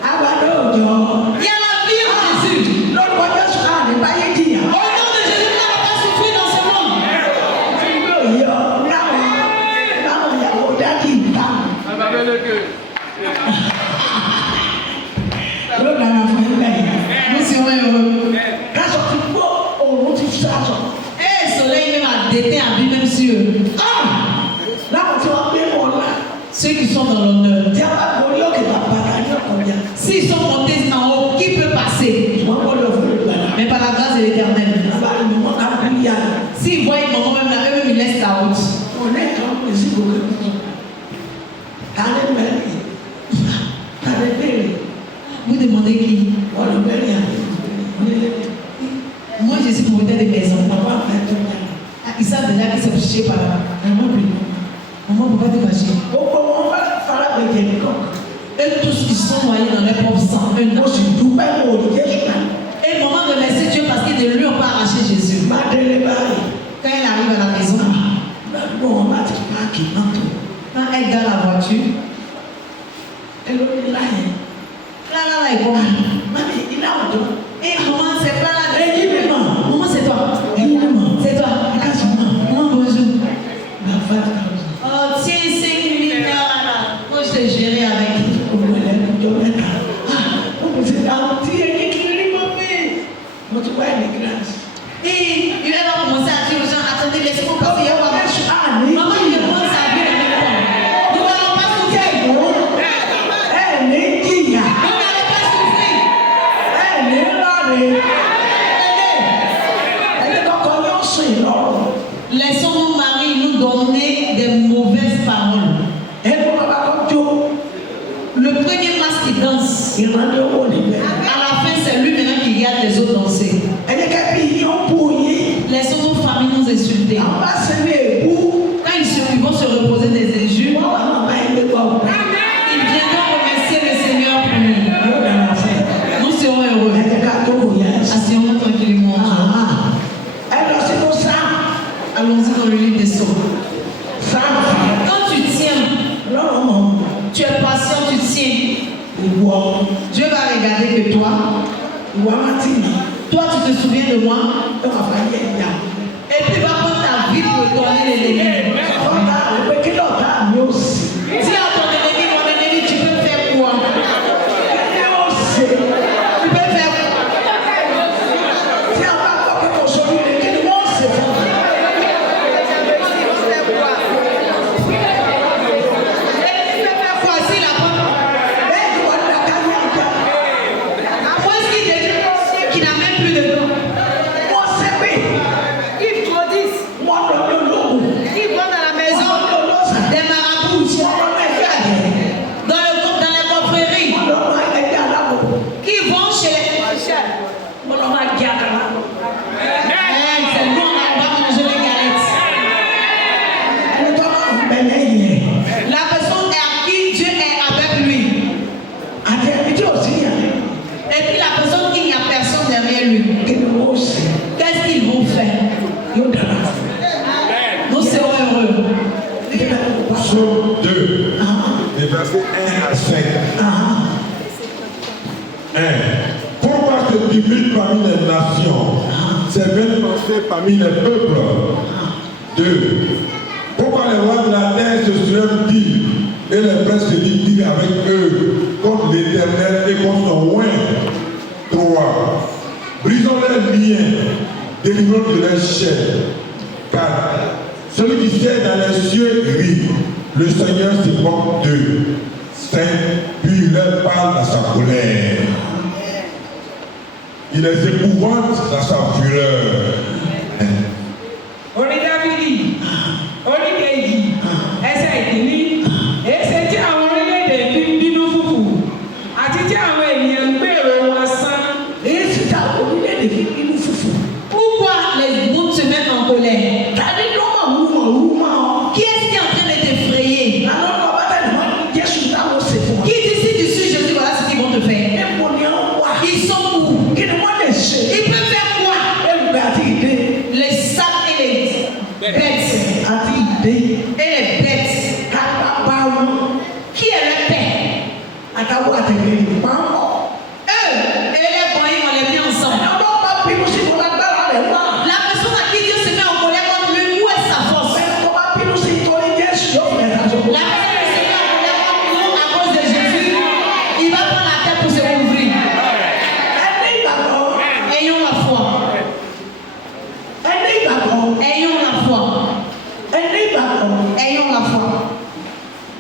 Àgbàdo òjò. Il y a la vie en Jésus. Lórúkọ Jésù náà ní báyé jìyà. Au nom de Jésus, nous n'allons pas souffrir dans ce monde. Yóò yọ láwọn ìyàwó dájú ìta. Yóò dára fún ẹgbẹ́ yìí. Nous serons heureux. Kásọ̀ ti gbó òun ti sásọ̀. Et le soleil même a déteint à lui même sur eux. Láwọn tí wọ́n gbé wọn lá. Ceux qui sont dans l'honneur. Tí a bá borí òkè bàbá ní ọkọ̀ọ̀yà. S'ils sont montés en haut, qui peut passer? Wọ́n gbọ́dọ̀ fún ìgbàlá. Mais par la grâce de l'Éternel. Bàbá mi wọ́n ká bí yá. S'ils voient un moment même là, eux-mêmes ils laissent la route. On est quand même ici pour que nous. T'allais mêler. T'allais mêler. Vous demandez qui? On le mêler. Moi, je suis propriétaire de maison. Papa fait tout bien. Ah, ils savent déjà qu'ils sont fichés par là. Maman plus. Maman ne peut pas te fâcher. On va faire la bête. Eux tous, ils sont noyés dans leur propre sang. Eux, non. Moi, je suis tout bien au Jésus. Et maman remercie Dieu parce que de lui, on peut arracher Jésus. Ma délébare. Quand elle arrive à la maison, Bon, on va te faire qui m'entend. quand elle garde la voiture, Elle est là. là, est bon. Maman, il a auto. Et maman, c'est pas là. Évidemment. Maman, c'est toi. Évidemment. C'est toi. Maman, bonjour. Ma femme. Oh, tiens, 5 minutes là. Moi, je t'ai géré avec. Et il va commencer à dire aux gens, attendez, laissez-moi passer. Maman, il demande sa vie en même temps. Nous n'allons pas souffrir. Nous n'allons pas souffrir. Laissons nos maris nous donner des mauvaises paroles. Le premier masque qui danse, à la fin, c'est lui maintenant qui regarde les autres danser. Laissons nos familles nous insulter. Quand ils vont se reposer des injures, ils viendront remercier le Seigneur pour nous. Nous serons heureux. Asseyons-nous tranquillement. Allons-y dans le livre des Psaumes. Quand tu tiens, tu es patient, tu tiens. Dieu va regarder que toi. Toi, tu te souviens de moi. Et puis, il va prendre ta vie pour donner l'ennemi. Dis à ton ennemi, mon ennemi, tu peux faire quoi? Tu peux faire quoi? Qui n'a même plus de temps. Ils vont dans la maison des marabouts, dans les confréries, qui vont chez les. C'est nous, on va manger les galettes. La personne à qui Dieu est avec lui. Et puis la personne qui n'y a personne derrière lui. Qu'est-ce qu'ils vont faire? Nous serons heureux. Psaume 2, les versets 1 à 5. 1. Pourquoi se divisent parmi les nations, ces vaines pensées parmi les peuples? 2. Pourquoi les rois de la terre se soulèvent-ils et les princes se lititent avec eux contre l'Éternel et contre son oint? 3. Brisons leurs liens, délivrons de leur chair. 4. Celui qui siège dans les cieux rit, le Seigneur se moque d'eux. 5. Puis il leur parle à sa colère. Il les épouvante à sa fureur. Orí Dáfídì, orí kejì, ẹsẹ̀ ìkíní, èsè tí àwọn orílẹ̀-èdè fi ń bínú fùfù, àti tí àwọn ènìyàn ń gbèrò wọn sán. Pourquoi les bouts se mettent en colère? Qui est-ce qui est en train de t'effrayer? Qui dit si tu suis Jésus, voilà ce qu'ils vont te faire. Ils sont où? Ils peuvent faire quoi? bêtes àti ìdè et les bêtes. kápá wọn Qui est le père? àtàwọn àtẹ̀lé ìpamọ́. Eux et les moyens, on les met ensemble. Ẹ̀rọ bá bínú sí wọn lágbára rẹ̀ wá. La personne à qui Dieu se met en colère contre lui, où est sa force? Ẹ̀rọ bá bínú sí torí Jésù yóò fẹ̀ dájọ́. La personne qui se met en colère contre nous à cause de Jésus, il va prendre la tête pour se couvrir. Ẹni ìgbàgbọ́, Ayons la foi. ẹni ìgbàgbọ́, Ayons la foi. ẹni ìgbàgbọ́. Ayons la foi.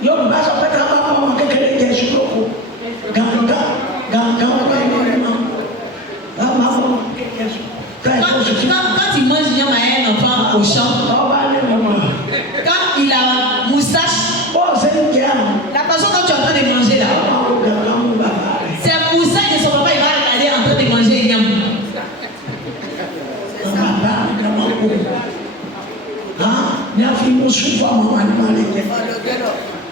Yorùbá sọ pé ká bá bá wọn kékeré jẹ ṣùgbọ́n gàǹgà wọn bá yọ ọ́ náà. Ká bá wọn kékeré jẹ ṣùgbọ́n. Quand il mange bien un enfant au champ, Ọba ní ọmọ. quand il a moustache, Bọ́ọ̀ ṣe ń jẹ àwọn. la personne dont tu es en train de manger là, Ọmọ àwọn gàǹgà mú bàbá rẹ̀. c'est moustache de son papa, il va regarder en train de manger igname. Bàbá mi kà máa kó. Ní a fi mú sùn fún àwọn ànímọ́ rẹ̀ jẹ.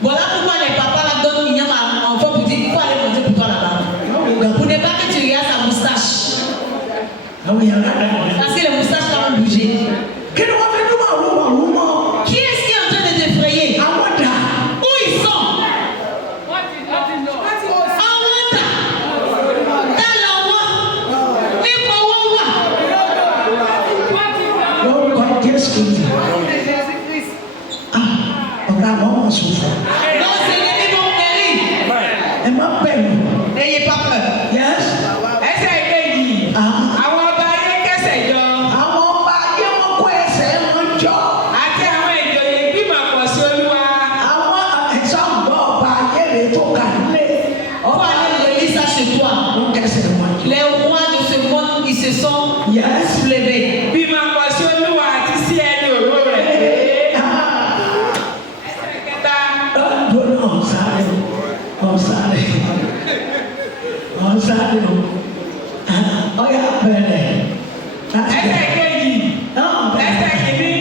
Voilà pourquoi les papas là donnent igname à l'enfant pour dire il faut aller manger pour toi là-bas. Pour ne pas que tu regardes sa moustache. Àwọn yàrá rẹ̀ wọ̀. Parce que les moustaches là vont bouger. Kí ni wọ́n fi dúró àrùmọ̀? Qui est-ce qui est en train de t'effrayer? Àwọn dà. Où ils sont? En Rwanda. Dans l'envoi. Mais pour Wawa. Lórúkọ Jésù kìí. Ọ̀gá àwọn ọmọ sùn fún. Non, c'est les ils vont périr. Ẹ má bẹ̀rù. N'ayez pas peur. Yes. ẹsẹ̀ kejì àwọn ọba ayé kẹsẹ̀ jọ Àwọn ọba ayé wọn kó ẹsẹ̀ wọn jọ. àti àwọn ìjòyè gbìmọ̀ pọ̀ sí olúwa. Àwọn ẹ̀sán gbọ́ ọba ayé rẹ̀ tó kà lé. On va aller relire ça chez toi. Wọ́n kẹsẹ̀ wọn jọ. Les rois de ce monde, ils se sont Yes. soulevés. gbìmọ̀ pọ̀ sí olúwa àti sí ẹni òró rẹ̀. ẹsẹ̀ kẹta Dọ́nà ọ̀sáré o. Ọ̀sáré. Ọ̀sáré o. Ọ̀yà bẹ̀rẹ̀. ẹsẹ̀ kejì Náà bẹ̀rẹ̀. ẹsẹ̀ kìíní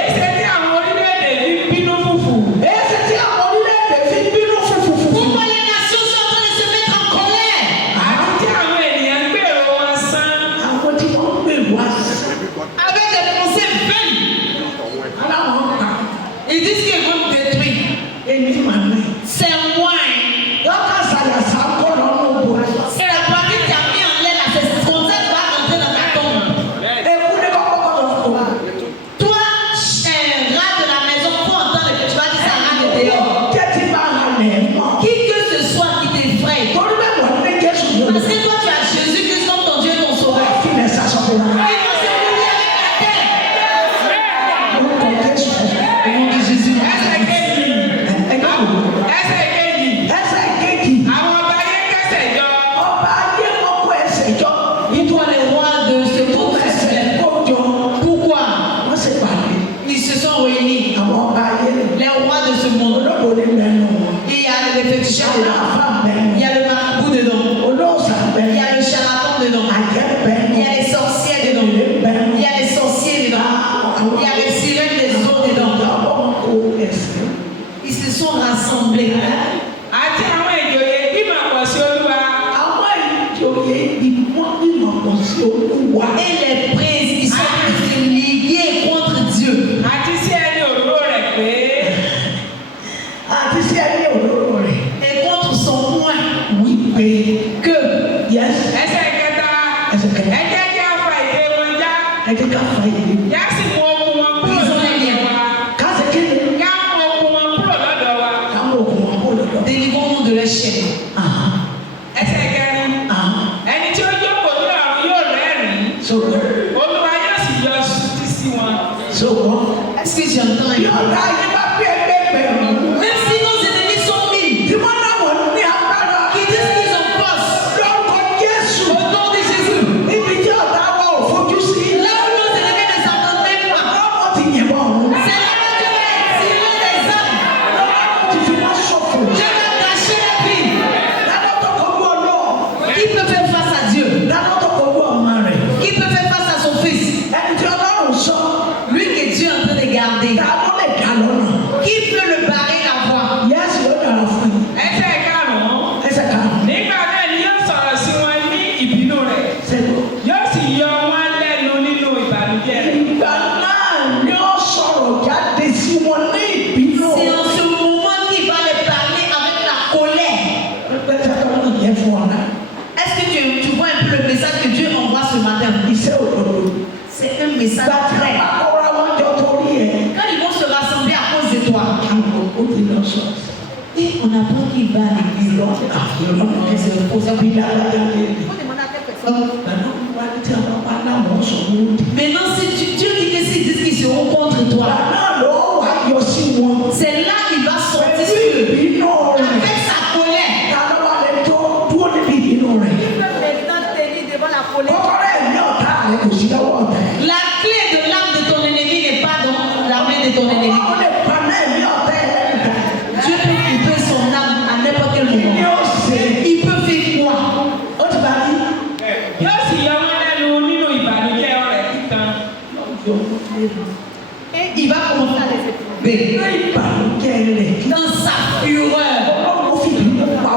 èsì tí àwọn orílẹ̀-èdè fi bínú fùfù. Èsì tí àwọn orílẹ̀-èdè fi bínú fùfùfùfù. Pourquoi les nations sont en train de se mettre en colère? àti tí àwọn ènìyàn ń gbèrò wọn sán. Àwọn tí wọ́n ń gbé wá sí. Avec des pensées vaines. Aláwọ̀ pa. Ils disent qu'ils vont me détruire. Èmi màmá. C'est moi. Lọ́kà sàyàsà kọ́ lọ́nà òbò rẹ̀. C'est la partie qui a mis en l'air là. C'est comme ça que tu vas rentrer dans ta tombe. Èkú ní kọ́kọ́ kọ́ lọ́nà òbò rẹ̀. Toi, rat de la maison, faut entendre que tu vas dire ça rat de dehors. Tẹ́tí bá a lẹ̀ mọ́. Qui que ce soit qui t'effraie. Torí bẹ́ẹ̀ wọ́n ní Jésù ló Parce que toi, tu as Jésus-Christ comme ton Dieu et ton sauveur. fi lẹ̀ sàṣọ̀kọ̀ rẹ̀. Ils vont se mourir avec la terre. Lórúkọ Jésù. Au nom de Jésus. ẹsẹ̀ kejì Ẹ̀ka wò. ẹsẹ̀ kejì Ẹsẹ̀ kejì. àwọn ọba ayé kẹsẹ̀ jọ Ọba ayé wọn kó ẹsẹ̀ jọ. Toi, les rois de ce monde, Ẹsẹ̀ kó jọ. pourquoi Wọ́n sì pàdé. ils se sont réunis? Àwọn ọba ayé rẹ̀. Les rois de ce monde. Olódò ní mẹ́nu wọn. Il y a les féticheurs dedans. Aláàfáà mẹ́nu. Il y a le marabout dedans. Olóòsà Il mẹ́nu. y a le charlatan dedans. Àjẹ́ mẹ́nu. Il y a les sorciers dedans. Il y a les sorciers dedans. Il y a les sirènes des eaux dedans. Àwọn kó ẹsẹ̀. Ils se sont rassemblés. àti àwọn ìjòyè gbìmọ̀ pọ̀ sí olúwa. Àwọn ìjòyè ìmọ̀ ìmọ̀ pọ̀ sí Olúwa. Et les princes, ils sont en train de se liguer contre Dieu. àti sí ẹni òróró rẹ̀ pé Àti sí ẹni òróró rẹ̀. Et contre son point. Wípé. Que Yes. ẹsẹ̀ kẹta Ẹsẹ̀ kẹta. ẹ jẹ́ kí a fa ìdè wọn já Ẹ jẹ́ ká fa ìdí. yá sì mú okun wọn kúrò lọ́dọ̀ wa. Ká ṣe kí ni? yá mú okun wọn kúrò lọ́dọ̀ wa. Káwọn òkun wọn kó lọ́dọ̀. délivrons-nous de leur chaîne. ẹsẹ̀ kẹrin ẹni tí ó jókòó ní ọ̀run yóò rẹ́rìn-ín Sọ̀rọ̀. olúwa yóò sì yọ sí sí wọn. Sọ̀rọ̀. Est-ce que j'entends? Bí ọ̀gá yìí bá bí ẹgbẹ́ bẹ̀rù. Même si nos ennemis sont mille, Tí wọ́n náà wọ̀ ní agbára. qui disent qu'ils ont force, Lórúkọ Jésù. au nom de Jésus, Níbi tí ọ̀tá wa ò fojú sí. là où nos ennemis ne s'entendent même pas, Lọ́wọ́ ti yìnbọn ọ̀hún. c'est là que Dieu va tirer des âmes. Lọ́wọ́ ti fi wọ́n ṣòfò. Dieu va cacher la vie. Dáná tó kọjú ọlọ́. Qui peut faire face à Dieu? Dáná tó kọjú ọmọ rẹ̀. Qui peut faire face à son fils? Ẹni tí Ọlọ́run sọ. Lui que Dieu est en train de garder. Ta ló lè dá lọ́nà? Qui peut le barrer la voie? Yẹ́sì ló dára fún yín. ẹsẹ̀ karùn-ún Ẹsẹ̀ karùn-ún. nígbà náà ni yóò sọ̀rọ̀ sí wọn ní ìbínú rẹ̀ Ṣẹ́gun. yóò sì yọ wọn lẹ́nu nínú ìbànújẹ́ rẹ̀. Ìgbà náà ni ó et ça t'attrape. Quand ils vont se rassembler à cause de toi, et on apprend qu'il va à l'église. Il faut demander à quelle personne. Maintenant, si Dieu dit que s'ils disent qu'ils seront contre toi, c'est là qu'il va sortir avec sa colère. Il peut maintenant tenir devant la colère. La clé de l'âme de ton ennemi n'est pas dans la main de ton ennemi. Dieu peut couper son âme à n'importe quel moment. Il peut faire quoi? Yóò sì yọ wọ́n lẹ́nu nínú ìbànújẹ́ rẹ̀ kíkan. Et il va commencer à les éprouver dans sa fureur. Il va faire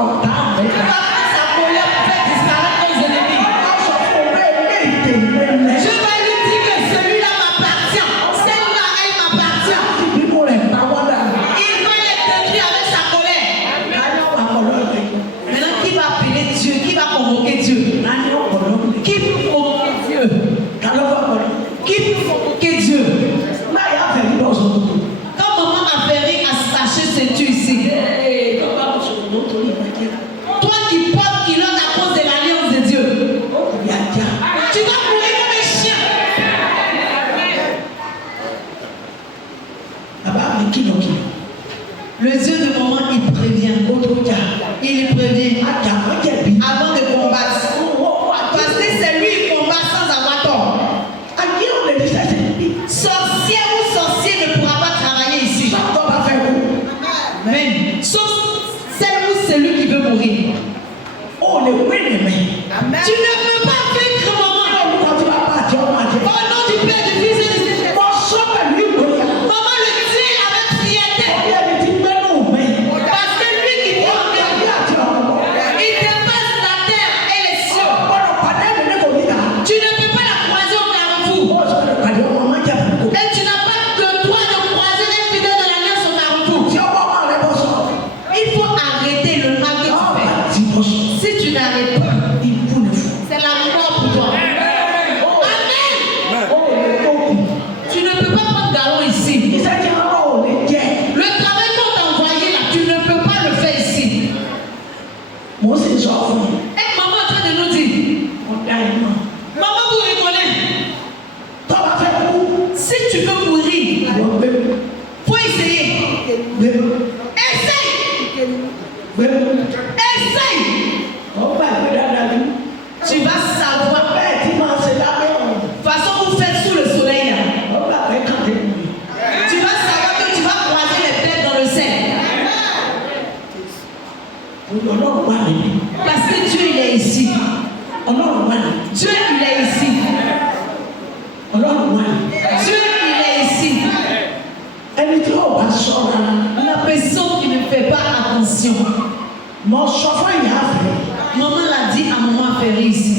sa colère pour faire disparaître nos ennemis. Je vais lui dire que celui-là m'appartient, celle-là elle m'appartient. Il va les détruire avec sa colère. Maintenant, qui va appeler Dieu? Qui va convoquer Dieu? Qui peut convoquer Dieu? Qui peut convoquer Dieu? Quand maman m'a fait à s'attacher ceinture ici, toi qui portes kilote à cause de l'alliance de Dieu, tu vas mourir comme un chien. Le Dieu de maman, il prévient. Il prévient avant de combattre. Parce que c'est lui qui combat sans avoir tort. Sorcier ou sorcier ne pourra pas travailler ici. Même. Sauf celle ou celui qui veut mourir. Amen. Tu ne peux pas vaincre maman. Au nom du Père, du Fils et du Saint-Esprit. Maman le dit avec fierté. Parce que lui qui vit en elle, il dépasse la terre et les cieux. Tu ne peux pas la croiser au carrefour. Et tu n'as pas le droit de croiser les fidèles de l'alliance au carrefour. Il faut arrêter le mal que tu fais. Si tu n'arrêtes pas, c'est la mort pour toi. Amen. Tu ne peux pas prendre galon ici. Le travail qu'on t'a envoyé là, tu ne peux pas le faire ici. Et maman est en train de nous dire, maman vous reconnaît. Si tu veux mourir, faut essayer. Essaye. Essaye. Tu vas savoir. De toute façon, vous faites sous le soleil là. Tu vas savoir que tu vas croiser les têtes dans le ciel. Parce que Dieu il est ici. Dieu il est ici. Dieu il est ici. La personne qui ne fait pas attention. Maman l'a dit à maman Ferry ici.